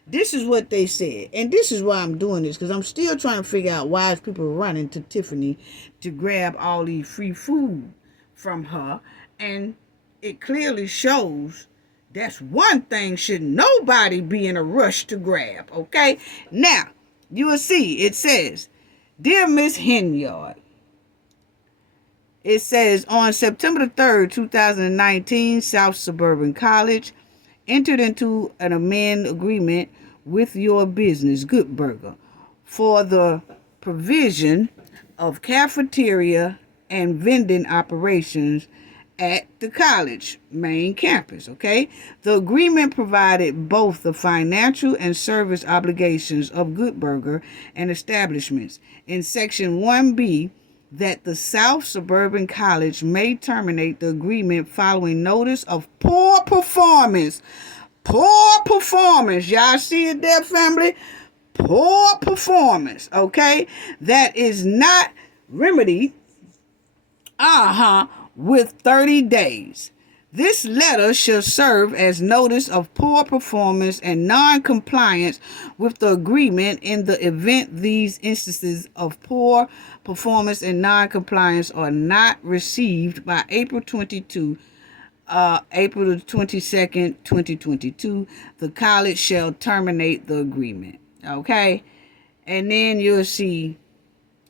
This is what they said. And this is why I'm doing this, because I'm still trying to figure out why is people running to Tiffany to grab all these free food from her. And it clearly shows that's one thing should nobody be in a rush to grab, okay? Now, you will see, it says, Dear Miss Henyard, it says, on September the 3rd, 2019, South Suburban College entered into an amend agreement with your business, Good Burger, for the provision of cafeteria and vending operations at the college main campus, okay? The agreement provided both the financial and service obligations of Good Burger and establishments. In Section 1B, that the South Suburban College may terminate the agreement following notice of poor performance. Poor performance. Y'all see it there, family? Poor performance, okay? That is not remedied, with 30 days. This letter shall serve as notice of poor performance and non-compliance with the agreement in the event these instances of poor performance and non-compliance are not received by April the 22nd, 2022. The college shall terminate the agreement. Okay? And then you'll see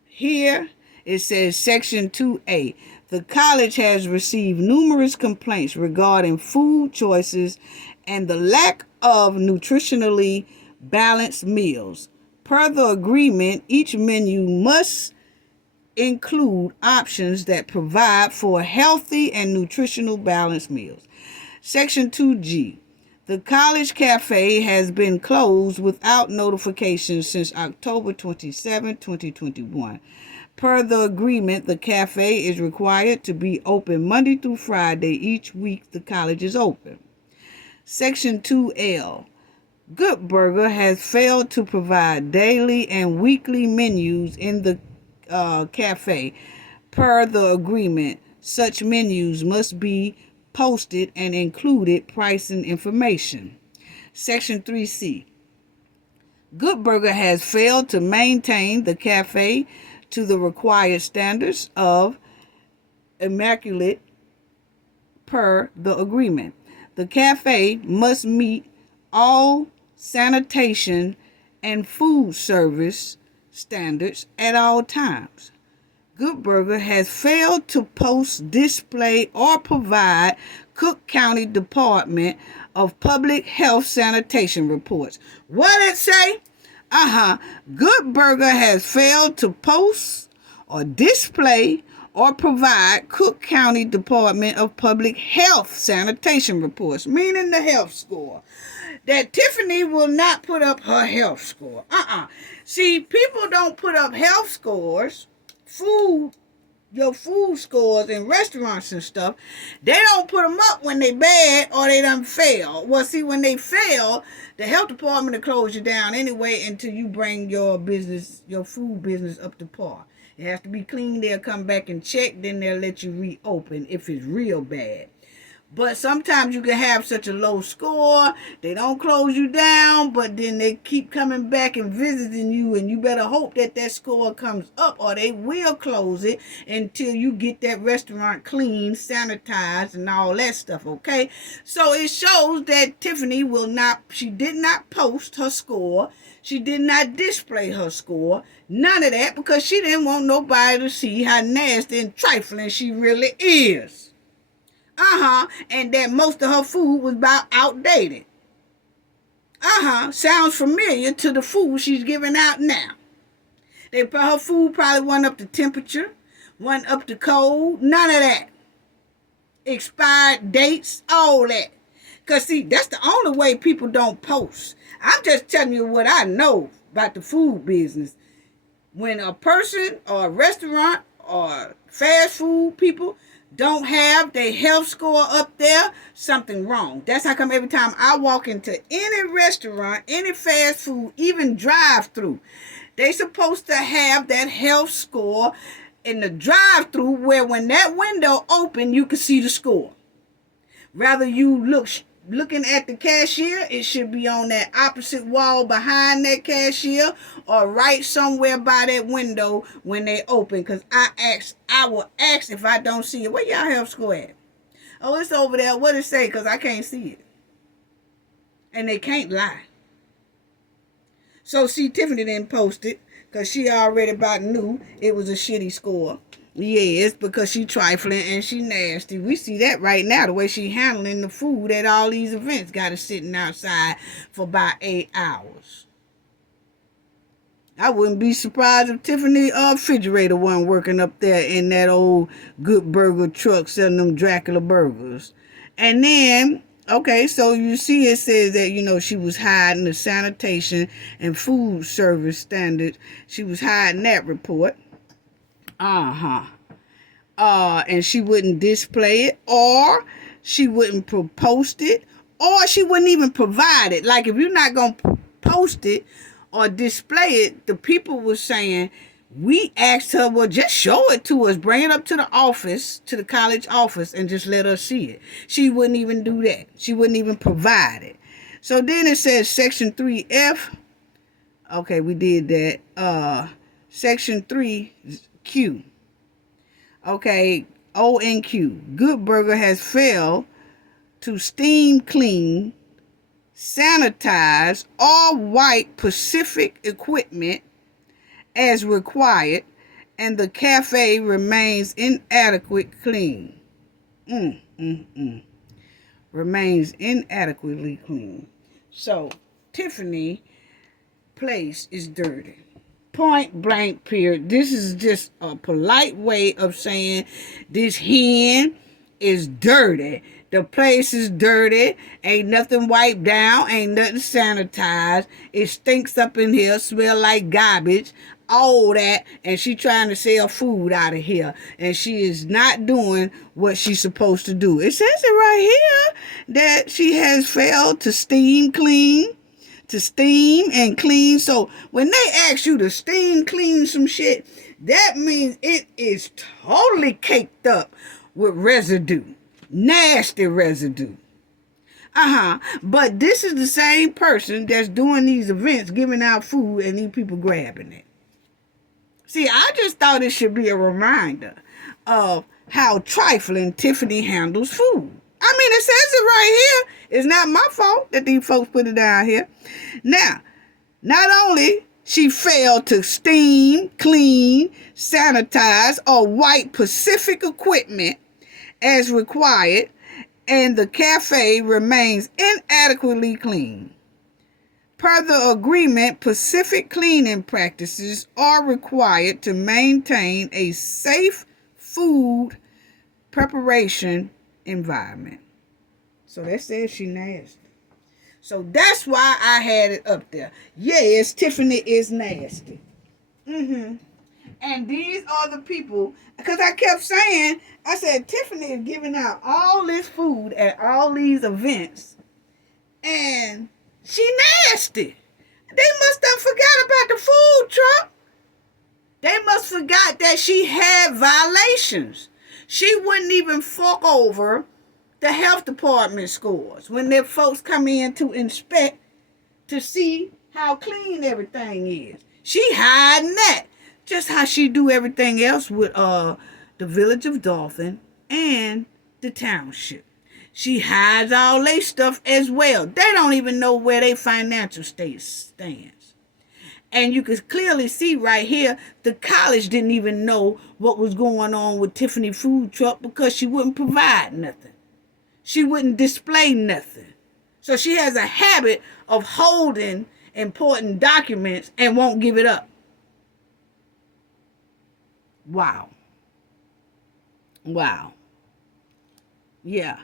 here, it says Section 2A. The college has received numerous complaints regarding food choices and the lack of nutritionally balanced meals. Per the agreement, each menu must include options that provide for healthy and nutritional balanced meals. Section 2G. The college cafe has been closed without notification since October 27, 2021. Per the agreement, the cafe is required to be open Monday through Friday each week the college is open. Section 2L. Good Burger has failed to provide daily and weekly menus in the cafe. Per the agreement, such menus must be posted and included pricing information. Section 3C. Good Burger has failed to maintain the cafe to the required standards of immaculate per the agreement. The cafe must meet all sanitation and food service standards at all times. Good Burger has failed to post, display, or provide Cook County Department of Public Health sanitation reports. What it say? Good Burger has failed to post or display or provide Cook County Department of Public Health sanitation reports, meaning the health score. That Tiffany will not put up her health score. See, people don't put up health scores, your food scores in restaurants and stuff. They don't put them up when they bad or they done fail. Well, see, when they fail, the health department will close you down anyway until you bring your food business up to par. It has to be clean. They'll come back and check. Then they'll let you reopen if it's real bad. But sometimes you can have such a low score, they don't close you down, but then they keep coming back and visiting you, and you better hope that that score comes up, or they will close it until you get that restaurant clean, sanitized, and all that stuff, okay? So it shows that Tiffany she did not post her score. She did not display her score. None of that, because she didn't want nobody to see how nasty and trifling she really is. And that most of her food was about outdated. Sounds familiar to the food she's giving out now. Her food probably wasn't up to temperature, wasn't up to code, none of that. Expired dates, all that. Because, see, that's the only way people don't post. I'm just telling you what I know about the food business. When a person or a restaurant or fast food people don't have their health score up there, something wrong. That's how come every time I walk into any restaurant, any fast food, even drive-through, they supposed to have that health score in the drive-through where when that window open, you can see the score. Rather you looking at the cashier, it should be on that opposite wall behind that cashier or right somewhere by that window when they open. Because I will ask if I don't see it. Where y'all health score at? Oh, it's over there. What it say? Because I can't see it. And they can't lie. So see, Tiffany didn't post it because she already about knew it was a shitty score. Yes, because she trifling and she nasty. We see that right now, the way she handling the food at all these events. Got her sitting outside for about 8 hours. I wouldn't be surprised if Tiffany refrigerator wasn't working up there in that old Good Burger truck selling them Dracula burgers. And then, okay, so you see it says that, she was hiding the sanitation and food service standards. She was hiding that report. And she wouldn't display it, or she wouldn't post it, or she wouldn't even provide it. Like, if you're not going to post it or display it, the people were saying, we asked her, well, just show it to us. Bring it up to the office, to the college office, and just let us see it. She wouldn't even do that. She wouldn't even provide it. So then it says Section 3F. Okay, we did that. Section 3Q. Okay, O and Q. Good Burger has failed to steam clean, sanitize, or wipe Pacific equipment as required, and the cafe remains inadequately clean. Remains inadequately clean. So, Tiffany place is dirty. Point blank period. This is just a polite way of saying this hen is dirty. The place is dirty. Ain't nothing wiped down. Ain't nothing sanitized. It stinks up in here. Smell like garbage. All that. And she trying to sell food out of here. And she is not doing what she's supposed to do. It says it right here that she has failed to steam clean. To steam and clean. So when they ask you to steam clean some shit, that means it is totally caked up with residue. Nasty residue. But this is the same person that's doing these events, giving out food, and these people grabbing it. See, I just thought it should be a reminder of how trifling Tiffany handles food. I mean, it says it right here. It's not my fault that these folks put it down here. Now, not only she failed to steam, clean, sanitize, or wipe Pacific equipment as required, and the cafe remains inadequately clean. Per the agreement, Pacific cleaning practices are required to maintain a safe food preparation environment. So that says she nasty. So that's why I had it up there. Yes, Tiffany is nasty. And these are the people, because I kept saying, I said, Tiffany is giving out all this food at all these events. And she nasty. They must have forgot about the food truck. They must forgot that she had violations. She wouldn't even fork over the health department scores when their folks come in to inspect to see how clean everything is. She hiding that. Just how she do everything else with the village of Dolton and the township. She hides all their stuff as well. They don't even know where their financial state stands. And you can clearly see right here, the college didn't even know what was going on with Tiffany food truck because she wouldn't provide nothing. She wouldn't display nothing. So she has a habit of holding important documents and won't give it up. Wow. Wow. Yeah.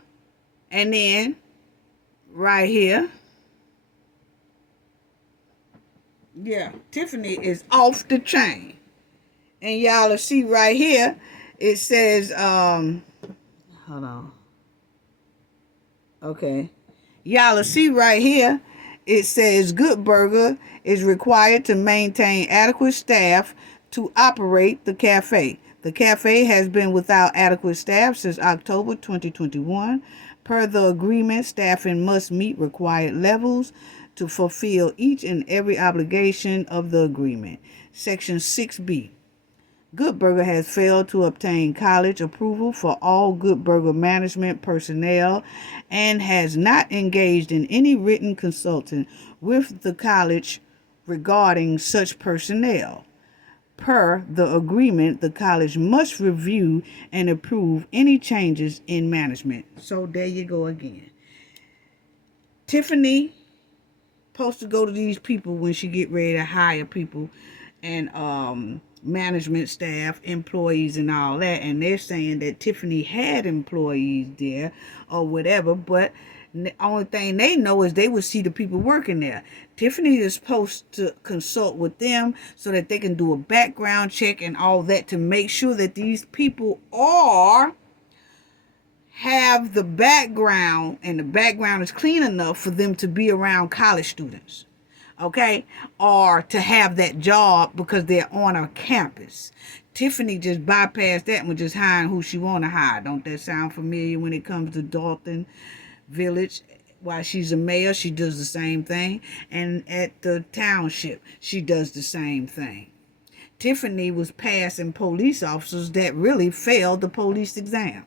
And then, right here, yeah, Tiffany is off the chain. And y'all will see right here, it says, hold on. Okay. Y'all will see right here, it says Good Burger is required to maintain adequate staff to operate the cafe. The cafe has been without adequate staff since October 2021. Per the agreement, staffing must meet required levels to fulfill each and every obligation of the agreement. Section 6B. Good Burger has failed to obtain college approval for all Good Burger management personnel and has not engaged in any written consulting with the college regarding such personnel. Per the agreement, the college must review and approve any changes in management. So there you go again. Tiffany supposed to go to these people when she get ready to hire people and management staff, employees and all that. And they're saying that Tiffany had employees there or whatever, but the only thing they know is they would see the people working there. Tiffany is supposed to consult with them so that they can do a background check and all that to make sure that these people have the background and the background is clean enough for them to be around college students. Okay? Or to have that job because they're on our campus. Tiffany just bypassed that and was just hiring who she want to hire. Don't that sound familiar when it comes to Dolton Village? While she's a mayor, she does the same thing. And at the township, she does the same thing. Tiffany was passing police officers that really failed the police exam.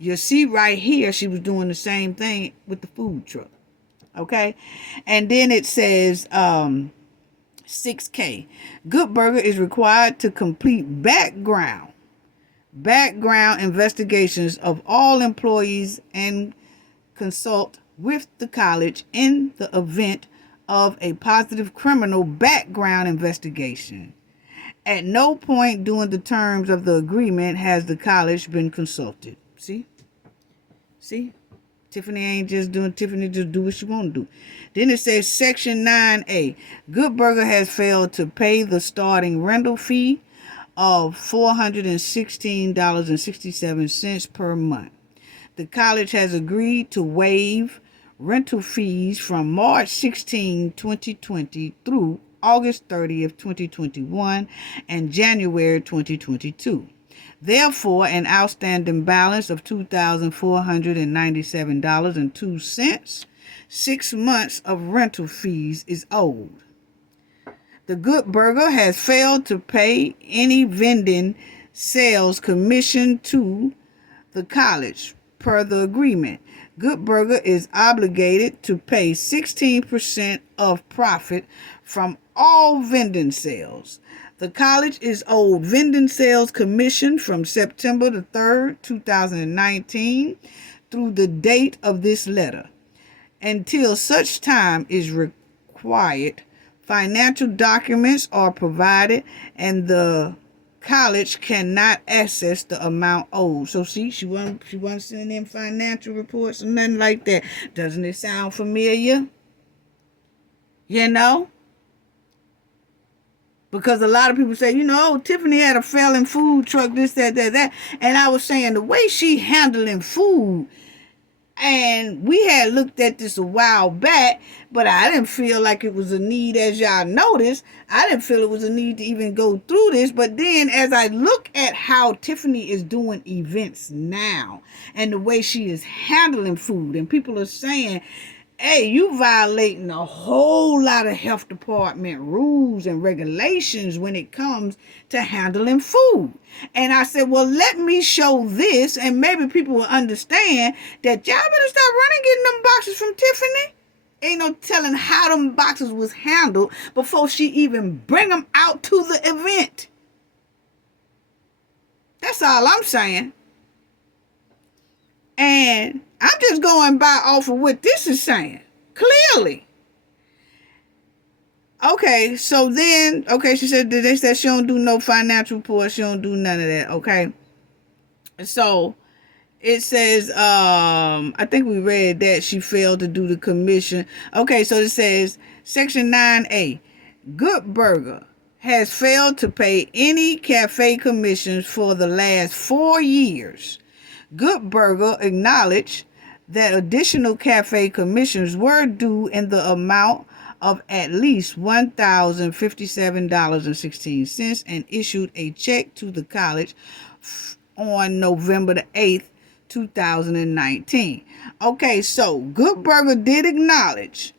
You see right here, she was doing the same thing with the food truck. Okay? And then it says 6K. Good Burger is required to complete background investigations of all employees and consult with the college in the event of a positive criminal background investigation. At no point during the terms of the agreement has the college been consulted. See? Tiffany ain't just doing Tiffany, just do what she want to do. Then it says Section 9A. Good Burger has failed to pay the starting rental fee of $416.67 per month. The college has agreed to waive rental fees from March 16, 2020 through August 30th, 2021 and January 2022. Therefore, an outstanding balance of $2,497.02, 6 months of rental fees is owed. The Good Burger has failed to pay any vending sales commission to the college. Per the agreement, Good Burger is obligated to pay 16% of profit from all vending sales. The college is owed vending sales commission from September the 3rd, 2019 through the date of this letter. Until such time is required, financial documents are provided and the college cannot access the amount owed. So see, she wasn't sending in financial reports or nothing like that. Doesn't it sound familiar? You know? Because a lot of people say, Tiffany had a failing food truck, this, that. And I was saying the way she handling food And we had looked at this a while back, but I didn't feel like it was a need, as y'all noticed. I didn't feel it was a need to even go through this. But then as I look at how Tiffany is doing events now and the way she is handling food, and people are saying, hey, you violating a whole lot of health department rules and regulations when it comes to handling food. And I said, well, let me show this, and maybe people will understand that y'all better start running getting them boxes from Tiffany. Ain't no telling how them boxes was handled before she even bring them out to the event. That's all I'm saying. And I'm just going by off of what this is saying. Clearly. Okay, so then, she said that they said she don't do no financial report. She don't do none of that, okay? So, it says, I think we read that she failed to do the commission. Okay, so it says, Section 9A, Good Burger has failed to pay any cafe commissions for the last 4 years. Good Burger acknowledged that additional cafe commissions were due in the amount of at least $1,057.16 and issued a check to the college on November the 8th, 2019. Okay, so Good Burger did acknowledge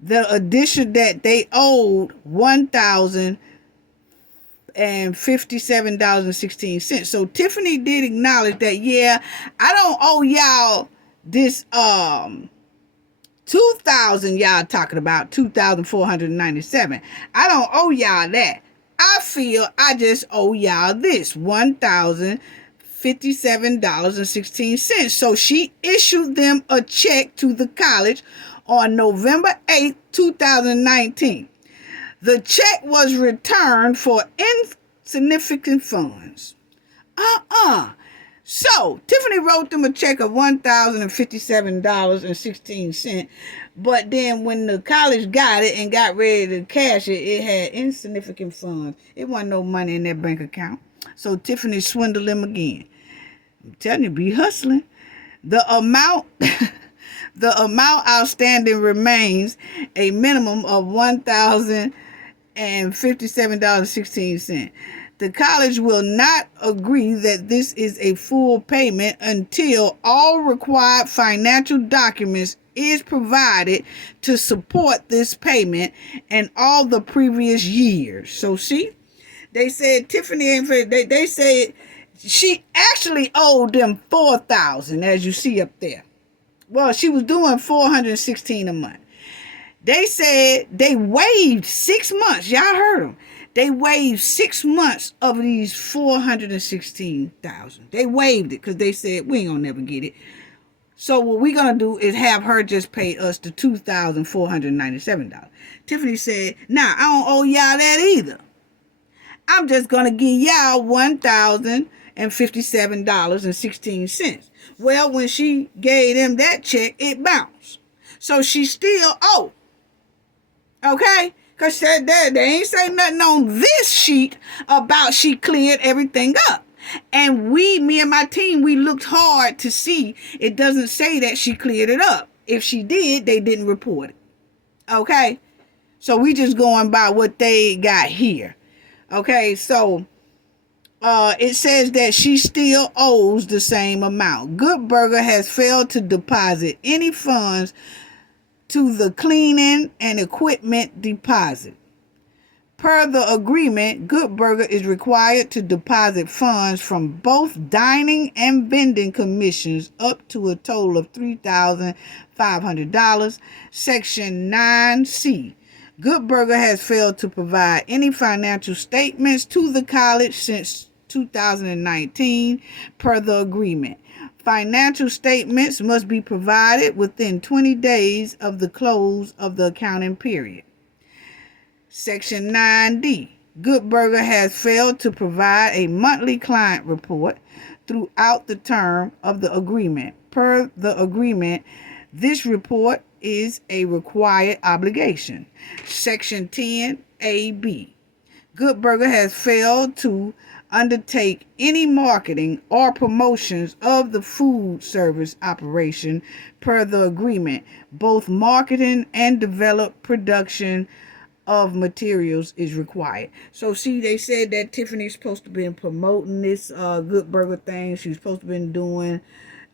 the addition that they owed $1,057.16. So Tiffany did acknowledge that, yeah, I don't owe y'all this $2,000 y'all talking about, $2,497. I don't owe y'all that. I feel I just owe y'all this $1,057.16. So she issued them a check to the college on November 8th, 2019. The check was returned for insignificant funds. So, Tiffany wrote them a check of $1,057.16, but then when the college got it and got ready to cash it, it had insignificant funds. It wasn't no money in their bank account. So, Tiffany swindled them again. I'm telling you, be hustling. The amount outstanding remains a minimum of $1,057.16. The college will not agree that this is a full payment until all required financial documents is provided to support this payment and all the previous years. So see, they said Tiffany, they said she actually owed them $4,000, as you see up there. Well, she was doing $416 a month. They said they waived 6 months. Y'all heard them. They waived 6 months of these $416,000. They waived it because they said we ain't gonna never get it. So what we gonna do is have her just pay us the $2,497. Tiffany said, "Nah, I don't owe y'all that either. I'm just gonna give y'all $1,057.16. Well, when she gave them that check, it bounced. So she still owed. Okay? Because they ain't say nothing on this sheet about she cleared everything up. And me and my team, we looked hard to see. It doesn't say that she cleared it up. If she did, they didn't report it. Okay? So we just going by what they got here. Okay? So it says that she still owes the same amount. Good Burger has failed to deposit any funds to the cleaning and equipment deposit. Per the agreement, Good Burger is required to deposit funds from both dining and vending commissions up to a total of $3,500. Section 9C. Good Burger has failed to provide any financial statements to the college since 2019 per the agreement. Financial statements must be provided within 20 days of the close of the accounting period. Section 9D. Good Burger has failed to provide a monthly client report throughout the term of the agreement. Per the agreement, this report is a required obligation. Section 10AB. Good Burger has failed to undertake any marketing or promotions of the food service operation per the agreement. Both marketing and develop production of materials is required. So see, they said that Tiffany's supposed to be promoting this Good Burger thing. She's supposed to be doing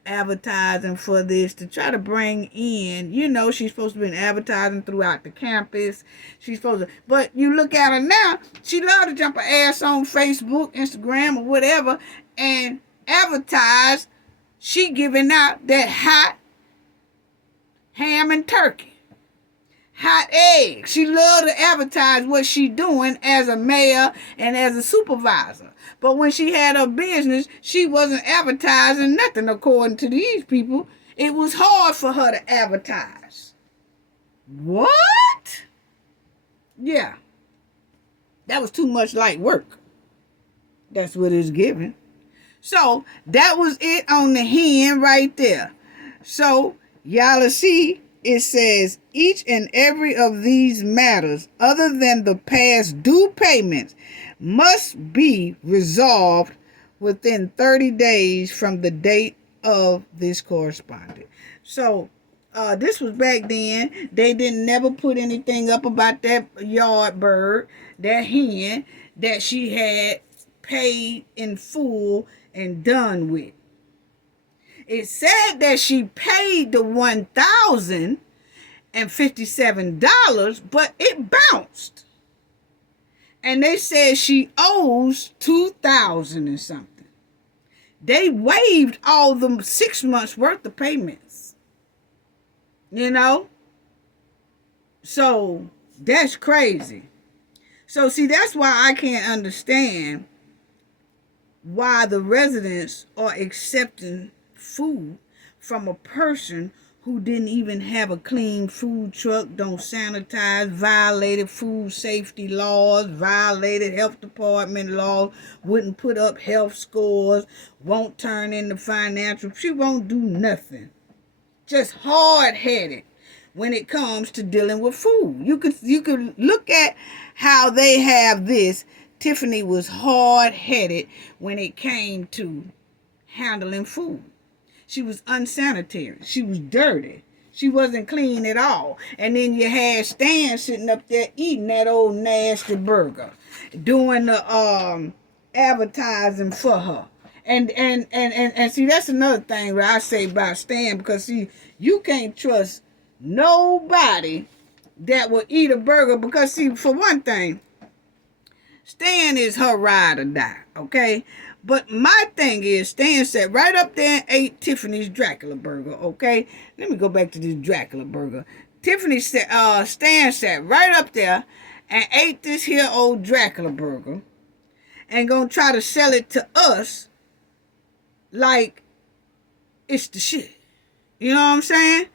advertising for this to try to bring in, she's supposed to be advertising throughout the campus. She's supposed to, but you look at her now, she love to jump her ass on Facebook, Instagram, or whatever, and advertise. She giving out that hot ham and turkey, hot eggs. She love to advertise what she doing as a mayor and as a supervisor. But when she had her business, she wasn't advertising nothing according to these people. It was hard for her to advertise. What? Yeah. That was too much like work. That's what it's giving. So, that was it on the hen right there. So, y'all see, it says, each and every of these matters, other than the past due payments, must be resolved within 30 days from the date of this correspondence. So, this was back then. They didn't never put anything up about that yard bird, that hen, that she had paid in full and done with. It said that she paid the $1,057, but it bounced. And they said she owes $2,000 and something. They waived all the 6 months worth of payments. So that's crazy. So see, that's why I can't understand why the residents are accepting food from a person who didn't even have a clean food truck, don't sanitize, violated food safety laws, violated health department laws, wouldn't put up health scores, won't turn in the financial. She won't do nothing. Just hard-headed when it comes to dealing with food. You could look at how they have this. Tiffany was hard-headed when it came to handling food. She was unsanitary. She was dirty. She wasn't clean at all. And then you had Stan sitting up there eating that old nasty burger, doing the advertising for her. And see, that's another thing where I say about Stan, because see, you can't trust nobody that will eat a burger, because see, for one thing, Stan is her ride or die, okay? But my thing is, Stan sat right up there and ate Tiffany's Dracula burger, okay? Let me go back to this Dracula burger. Stan sat right up there and ate this here old Dracula burger and gonna try to sell it to us like it's the shit. You know what I'm saying?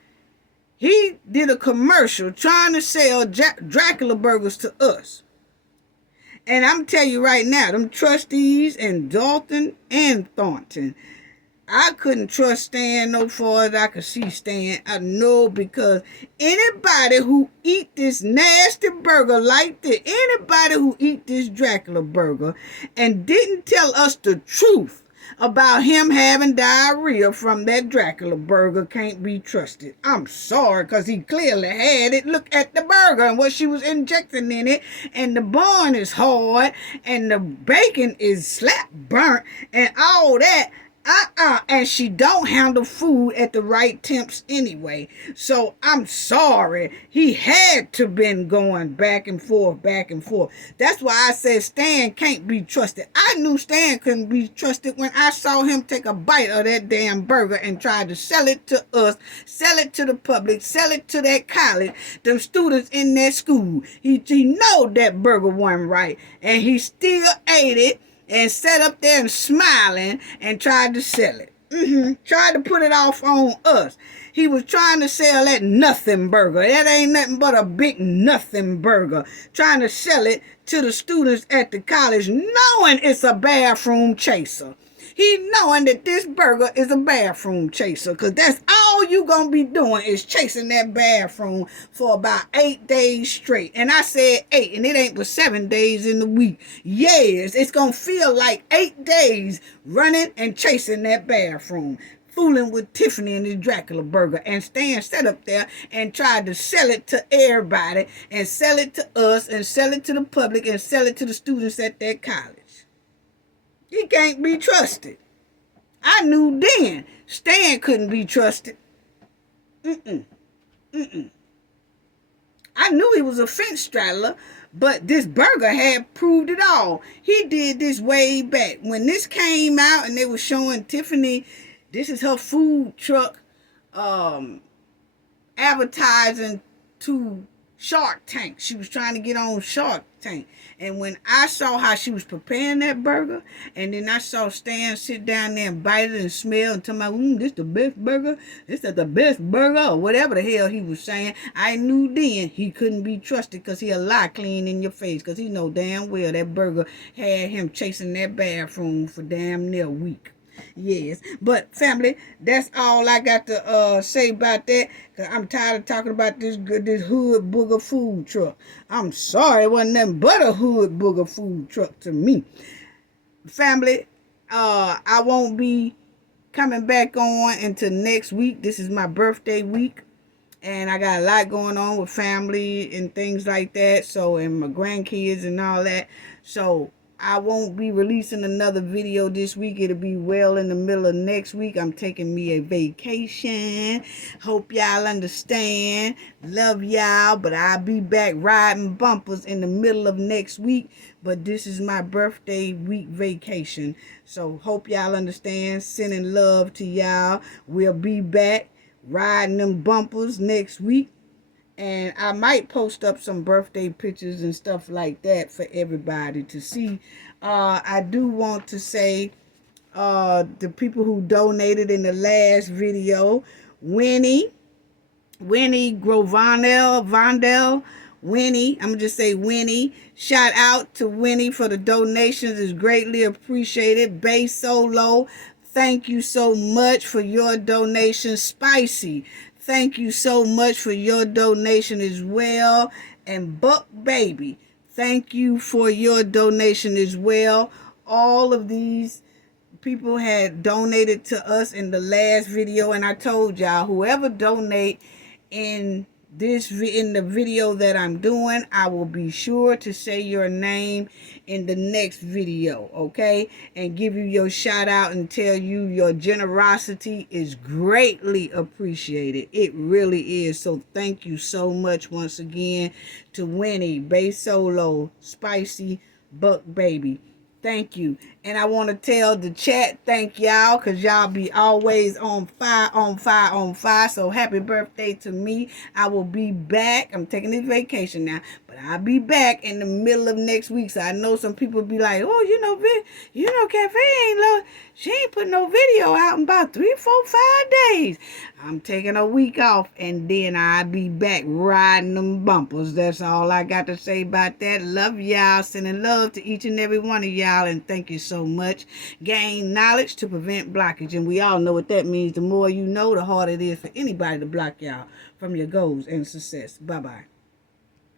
He did a commercial trying to sell Dracula burgers to us. And I'm telling you right now, them trustees in Dolton and Thornton, I couldn't trust Stan no far as I could see Stan. I know, because anybody who eat this nasty burger like this, anybody who eat this Dracula burger and didn't tell us the truth about him having diarrhea from that Dracula burger can't be trusted. I'm sorry, because he clearly had it. Look at the burger and what she was injecting in it. And the bun is hard. And the bacon is slap burnt. And all that. And she don't handle food at the right temps anyway. So I'm sorry. He had to been going back and forth, back and forth. That's why I said Stan can't be trusted. I knew Stan couldn't be trusted when I saw him take a bite of that damn burger and try to sell it to us, sell it to the public, sell it to that college, them students in that school. He know that burger wasn't right, and he still ate it and sat up there and smiling and tried to sell it. Tried to put it off on us. He was trying to sell that nothing burger. That ain't nothing but a big nothing burger. Trying to sell it to the students at the college, knowing it's a bathroom chaser. He knowing that this burger is a bathroom chaser, because that's all you gonna be doing is chasing that bathroom for about 8 days straight. And I said 8, and it ain't but 7 days in the week. Yes, it's gonna feel like 8 days running and chasing that bathroom, fooling with Tiffany and this Dracula burger, and staying set up there and try to sell it to everybody, and sell it to us, and sell it to the public, and sell it to the students at that college. He can't be trusted. I knew then Stan couldn't be trusted. I knew he was a fence straddler, but this burger had proved it all. He did this way back. When this came out and they were showing Tiffany, this is her food truck, advertising to Shark Tank. She was trying to get on Shark Tank. And when I saw how she was preparing that burger, and then I saw Stan sit down there and bite it and smell and tell me, this the best burger, this is the best burger, or whatever the hell he was saying, I knew then he couldn't be trusted, because he'll lie clean in your face, because he know damn well that burger had him chasing that bathroom for damn near a week. Yes, but family, that's all I got to say about that, because I'm tired of talking about this hood booger food truck. I'm sorry, it wasn't nothing but a hood booger food truck to me. Family, I won't be coming back on until next week. This is my birthday week, and I got a lot going on with family and things like that, so, and my grandkids and all that, so I won't be releasing another video this week. It'll be well in the middle of next week. I'm taking me a vacation. Hope y'all understand. Love y'all, but I'll be back riding bumpers in the middle of next week. But this is my birthday week vacation. So hope y'all understand. Sending love to y'all. We'll be back riding them bumpers next week. And I might post up some birthday pictures and stuff like that for everybody to see. I do want to say the people who donated in the last video, Winnie Vondell, Winnie, I'm going to just say Winnie. Shout out to Winnie for the donations. It's greatly appreciated. Bay Solo, thank you so much for your donation. Spicy, thank you so much for your donation as well. And Buck Baby, thank you for your donation as well. All of these people had donated to us in the last video, and I told y'all, whoever donate in the video that I'm doing, I will be sure to say your name in the next video, okay? And give you your shout out and tell you your generosity is greatly appreciated. It really is. So thank you so much once again to Winnie, Bay Solo, Spicy, Buck Baby. Thank you. And I want to tell the chat, thank y'all, because y'all be always on fire, on fire, on fire. So happy birthday to me. I will be back. I'm taking this vacation now, but I'll be back in the middle of next week. So I know some people be like, oh, Cafe ain't she ain't put no video out in about 3, 4, 5 days. I'm taking a week off, and then I'll be back riding them bumpers. That's all I got to say about that. Love y'all. Sending love to each and every one of y'all, and thank you so much. Gain knowledge to prevent blockage, and we all know what that means. The more you know, the harder it is for anybody to block y'all from your goals and success. Bye-bye.